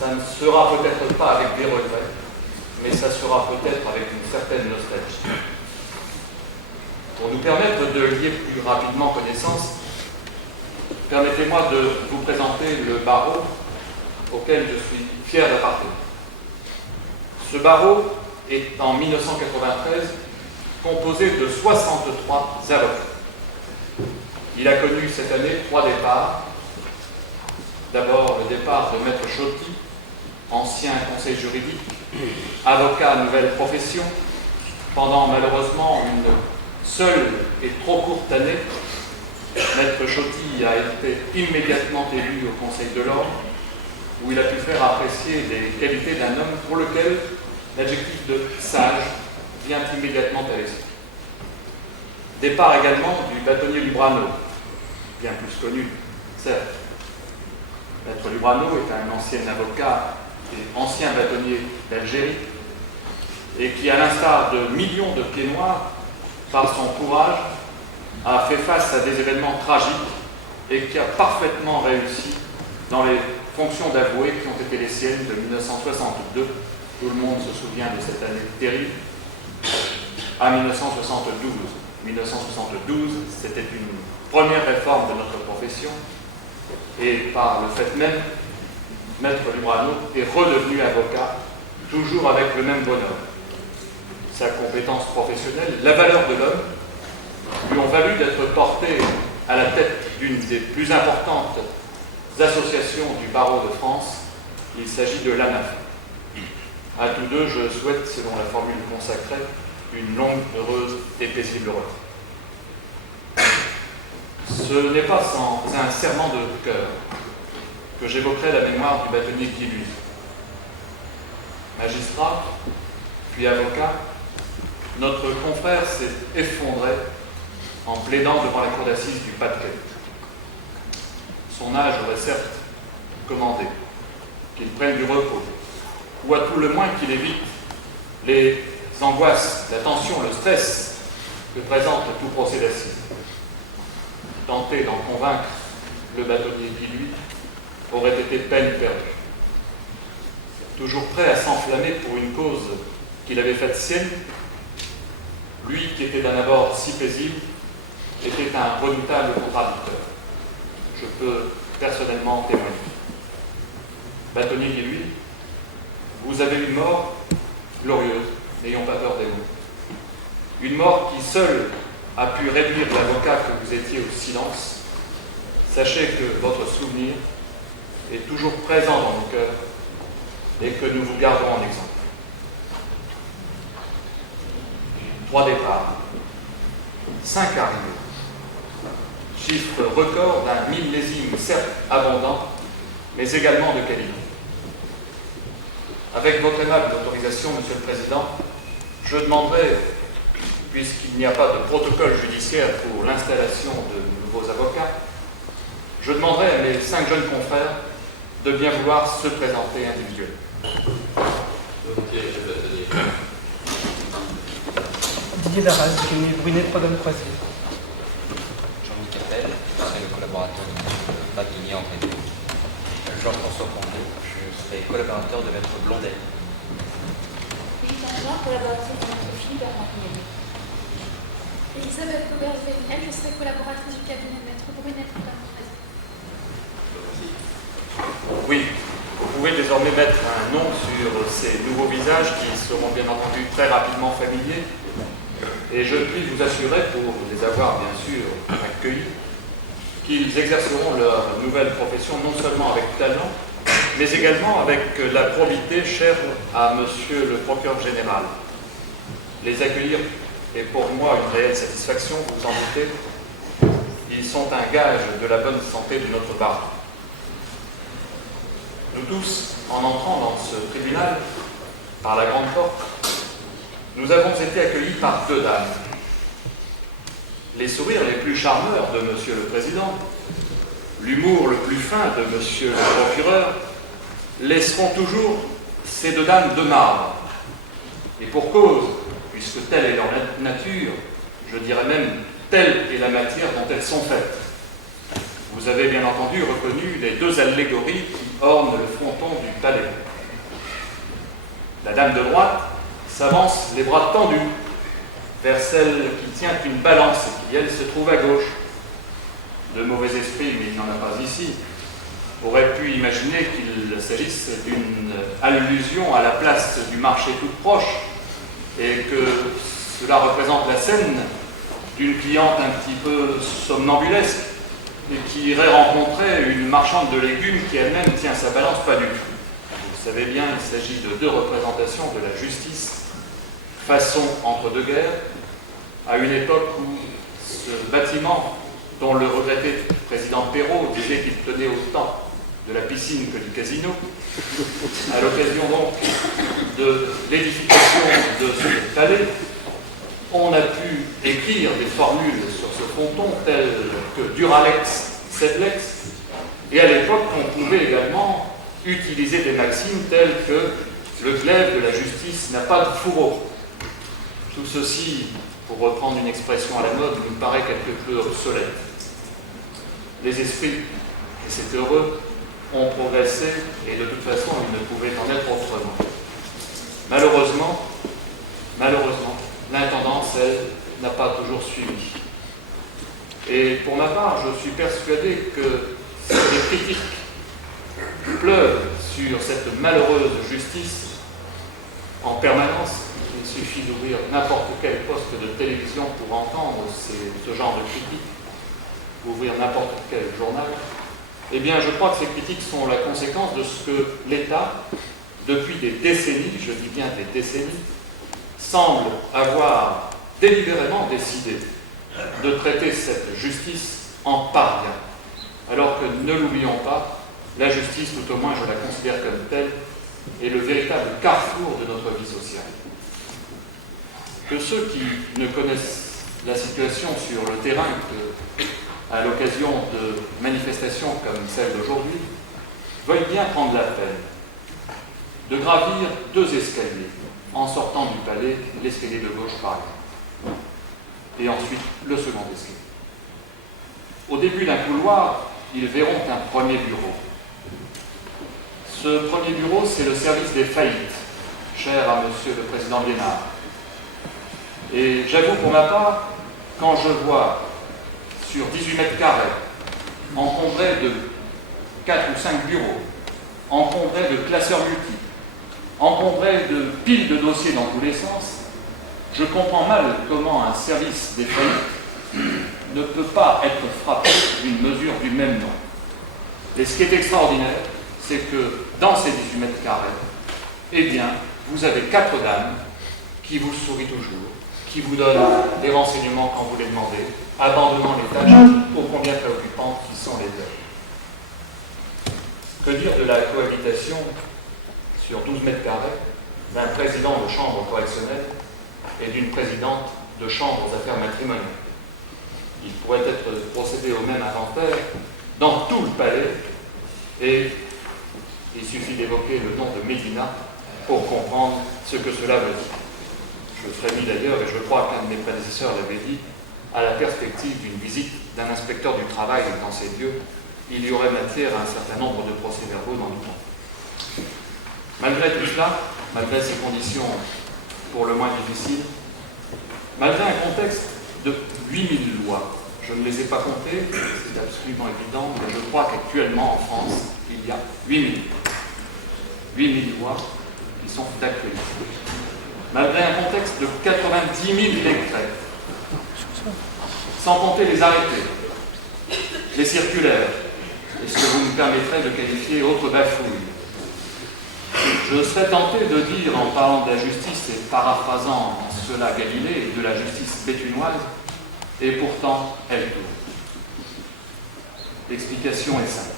ça ne sera peut-être pas avec des regrets, mais ça sera peut-être avec une certaine nostalgie. Pour nous permettre de lier plus rapidement connaissance, permettez-moi de vous présenter le barreau auquel je suis fier d'appartenir. Ce barreau est en 1993 composé de 63 avocats. Il a connu cette année 3 départs. D'abord, le départ de Maître Chotti, ancien conseil juridique, avocat à nouvelle profession, pendant malheureusement une seule et trop courte année. Maître Chotti a été immédiatement élu au Conseil de l'Ordre, où il a pu faire apprécier les qualités d'un homme pour lequel l'adjectif de sage vient immédiatement à l'esprit. Départ également du bâtonnier Lubrano, bien plus connu, certes. Maître Lubrano est un ancien avocat et ancien bâtonnier d'Algérie, et qui, à l'instar de millions de pieds noirs, par son courage, a fait face à des événements tragiques et qui a parfaitement réussi dans les fonctions d'avoué qui ont été les siennes de 1962, tout le monde se souvient de cette année terrible, à 1972. 1972, c'était une première réforme de notre profession, et par le fait même, Maître Lubrano est redevenu avocat, toujours avec le même bonheur. Sa compétence professionnelle, la valeur de l'homme, lui ont valu d'être porté à la tête d'une des plus importantes associations du barreau de France. Il s'agit de l'ANAF. À tous deux, je souhaite, selon la formule consacrée, une longue, heureuse et paisible retraite. Ce n'est pas sans un serment de cœur que j'évoquerai la mémoire du bâtonnier Guy Luy. Magistrat, puis avocat, notre confrère s'est effondré en plaidant devant la cour d'assises du Pas-de-Calais. Son âge aurait certes commandé qu'il prenne du repos, ou à tout le moins qu'il évite les angoisses, la tension, le stress que présente tout procès d'assises. Tenter d'en convaincre le bâtonnier Guy Luy aurait été peine perdue. Toujours prêt à s'enflammer pour une cause qu'il avait faite sienne, lui qui était d'un abord si paisible, était un redoutable contradicteur. Je peux personnellement témoigner. Bâtonnier Guy Luy, vous avez une mort glorieuse, n'ayons pas peur des mots. Une mort qui seule a pu réduire l'avocat que vous étiez au silence. Sachez que votre souvenir est toujours présent dans nos cœurs et que nous vous garderons en exemple. 3 départs, 5 arrivées, chiffre record d'un millésime certes abondant, mais également de qualité. Avec votre aimable autorisation, Monsieur le Président, je demanderai, puisqu'il n'y a pas de protocole judiciaire pour l'installation de nouveaux avocats, je demanderai à mes 5 jeunes confrères de bien vouloir se présenter individuellement. Didier Darras, cabinet Brunet Prodhomme Croisier. Jean-Louis Capel, je serai le collaborateur de M. Baguigny en Brésil. Jean-François Condé, je serai collaborateur de Maître Blondet. Brigitte Angin, collaboratrice de Maître Philippe Bernard-Miel. Elisabeth Gobert-Vénel, je serai collaboratrice du cabinet de Maître Brunet Prodhomme Croisier. Oui, vous pouvez désormais mettre un nom sur ces nouveaux visages qui seront bien entendu très rapidement familiers. Et je puis vous assurer, pour les avoir bien sûr accueillis, qu'ils exerceront leur nouvelle profession non seulement avec talent, mais également avec la probité chère à Monsieur le procureur général. Les accueillir est pour moi une réelle satisfaction, vous en doutez. Ils sont un gage de la bonne santé de notre barreau. Nous tous, en entrant dans ce tribunal, par la grande porte, nous avons été accueillis par 2 dames. Les sourires les plus charmeurs de Monsieur le Président, l'humour le plus fin de Monsieur le Procureur, laisseront toujours ces 2 dames de marbre. Et pour cause, puisque telle est leur nature, je dirais même telle est la matière dont elles sont faites. Vous avez bien entendu reconnu les 2 allégories qui ornent le fronton du palais. La dame de droite s'avance les bras tendus vers celle qui tient une balance et qui, elle, se trouve à gauche. De mauvais esprit, mais il n'en a pas ici, aurait pu imaginer qu'il s'agisse d'une allusion à la place du marché toute proche et que cela représente la scène d'une cliente un petit peu somnambulesque et qui irait rencontrer une marchande de légumes qui elle-même tient sa balance pas du tout. Vous savez bien, il s'agit de 2 représentations de la justice façon entre-deux guerres, à une époque où ce bâtiment, dont le regretté président Perrault disait qu'il tenait autant de la piscine que du casino, à l'occasion donc de l'édification de ce palais, on a pu écrire des formules sur ce fronton telles que Duralex, Sedlex, et à l'époque, on pouvait également utiliser des maximes telles que le glaive de la justice n'a pas de fourreau. Tout ceci, pour reprendre une expression à la mode, nous paraît quelque peu obsolète. Les esprits, et c'est heureux, ont progressé et de toute façon, ils ne pouvaient en être autrement. Malheureusement, l'intendance, elle, n'a pas toujours suivi. Et pour ma part, je suis persuadé que si les critiques pleuvent sur cette malheureuse justice en permanence, il suffit d'ouvrir n'importe quel poste de télévision pour entendre ce genre de critiques, ouvrir n'importe quel journal. Eh bien, je crois que ces critiques sont la conséquence de ce que l'État, depuis des décennies, je dis bien des décennies, semble avoir délibérément décidé de traiter cette justice en paria. Alors que, ne l'oublions pas, la justice, tout au moins je la considère comme telle, est le véritable carrefour de notre vie sociale. Que ceux qui ne connaissent la situation sur le terrain que, à l'occasion de manifestations comme celle d'aujourd'hui, veuillent bien prendre la peine de gravir 2 escaliers en sortant du palais, l'escalier de gauche par exemple, et ensuite le second escalier. Au début d'un couloir, ils verront un premier bureau. Ce premier bureau, c'est le service des faillites, cher à Monsieur le Président Liénard. Et j'avoue pour ma part, quand je vois sur 18 mètres carrés, encombrés de 4 ou 5 bureaux, encombrés de classeurs multiples, encombrés de piles de dossiers dans tous les sens, je comprends mal comment un service des faillites ne peut pas être frappé d'une mesure du même nom. Et ce qui est extraordinaire, c'est que dans ces 18 mètres carrés, eh bien, vous avez 4 dames qui vous sourient toujours, qui vous donnent des renseignements quand vous les demandez, abandonnant les tâches ô combien préoccupantes qui sont les leurs. Que dire de la cohabitation sur 12 mètres carrés d'un président de chambre correctionnelle et d'une présidente de chambre aux affaires matrimoniales? Il pourrait être procédé au même inventaire dans tout le palais et il suffit d'évoquer le nom de Médina pour comprendre ce que cela veut dire. Je frémis d'ailleurs, et je crois qu'un de mes prédécesseurs l'avait dit, à la perspective d'une visite d'un inspecteur du travail dans ces lieux, il y aurait matière à un certain nombre de procès-verbaux dans le temps. Malgré tout cela, malgré ces conditions pour le moins difficiles, malgré un contexte de 8000 lois, je ne les ai pas comptées, c'est absolument évident, mais je crois qu'actuellement en France, il y a 8000 lois qui sont d'actualité. Malgré un contexte de 90 000 décrets, sans compter les arrêtés, les circulaires, et ce que vous me permettrez de qualifier autres bafouilles. Je serais tenté de dire, en parlant de la justice et paraphrasant cela Galilée, de la justice béthunoise, et pourtant elle tourne. L'explication est simple.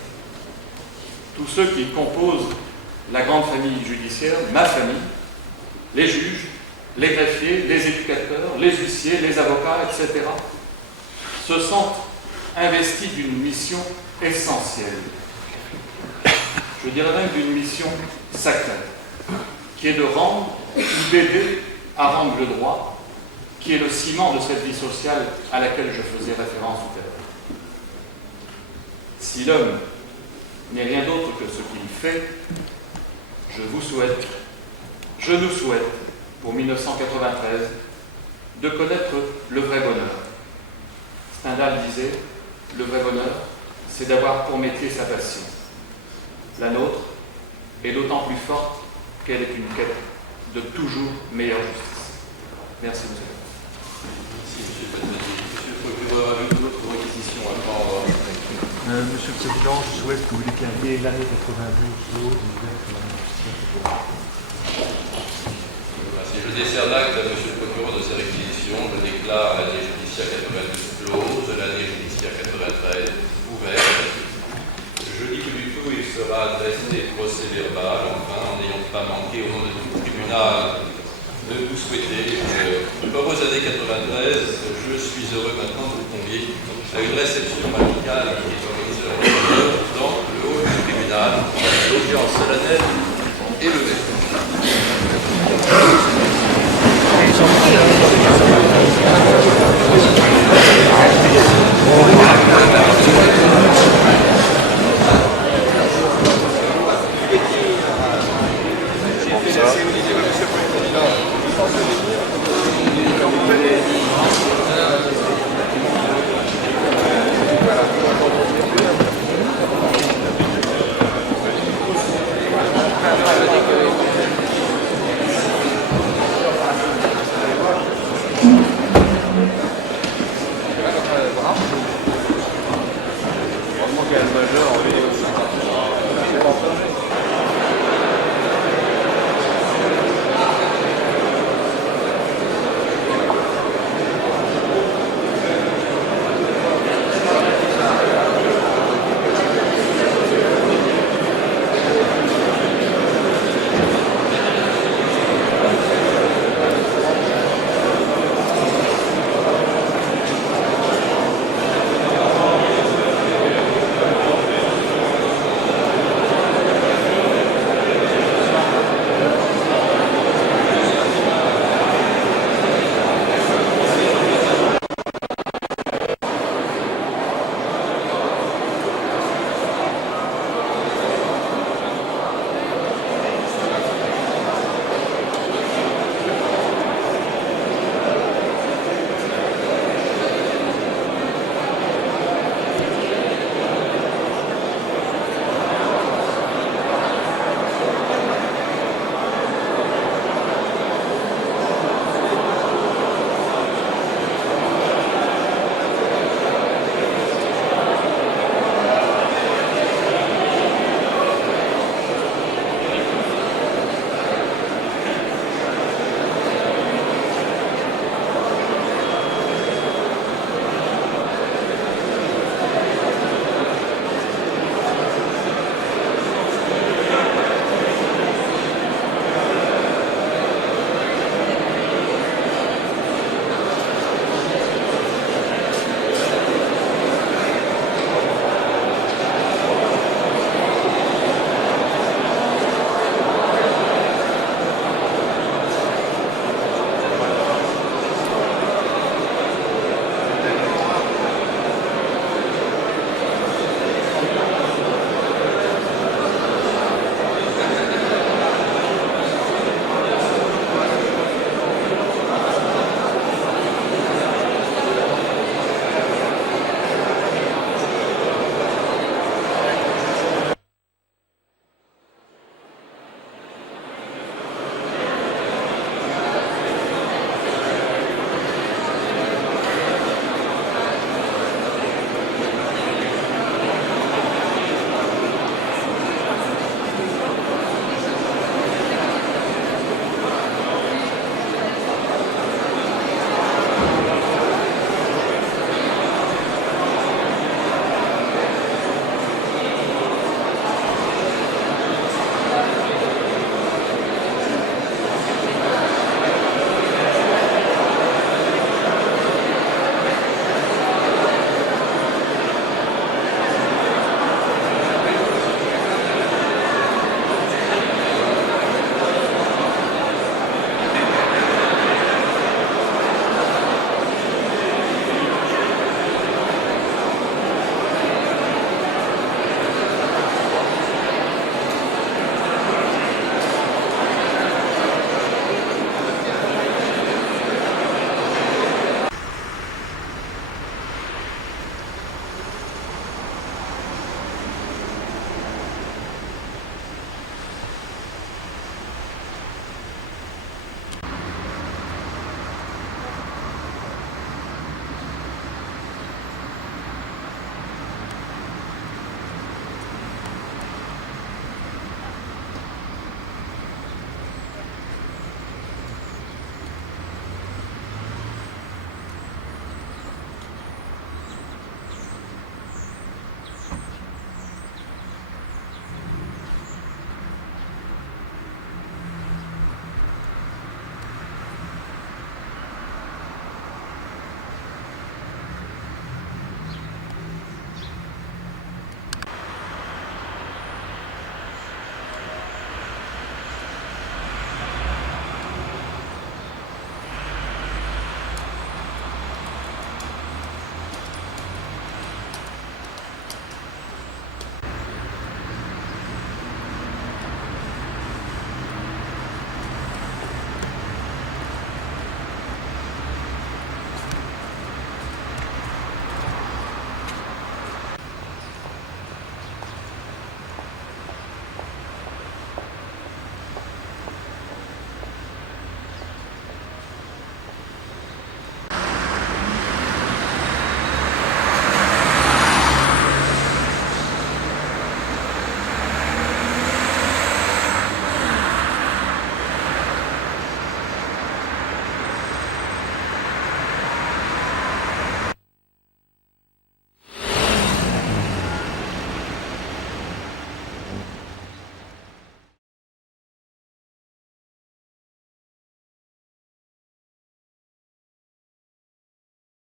Tous ceux qui composent la grande famille judiciaire, ma famille, les juges, les greffiers, les éducateurs, les huissiers, les avocats, etc., se sentent investis d'une mission essentielle. Je dirais même d'une mission sacrée, qui est de rendre ou d'aider à rendre le droit, qui est le ciment de cette vie sociale à laquelle je faisais référence tout à l'heure. Si l'homme n'est rien d'autre que ce qu'il fait, je vous souhaite, je nous souhaite, pour 1993, de connaître le vrai bonheur. Stendhal disait, le vrai bonheur, c'est d'avoir pour métier sa passion. La nôtre est d'autant plus forte qu'elle est une quête de toujours meilleure justice. Merci, monsieur. Merci, monsieur Patati. Monsieur le procureur, avez-vous d'autres réquisitions à prendre? Monsieur le Président, je souhaite que vous déclariez l'année 92 close. Si je décerne acte à monsieur le procureur de ces réquisitions, je déclare l'année judiciaire 92 close, l'année judiciaire 93 ouverte. Je dis que du tout il sera adressé procès verbal, enfin, en n'ayant pas manqué au nom de tout le tribunal de vous souhaiter heureuse année 93. Je suis heureux maintenant de vous convier à une réception amicale qui est organisée dans le hall du tribunal, l'audience solennelle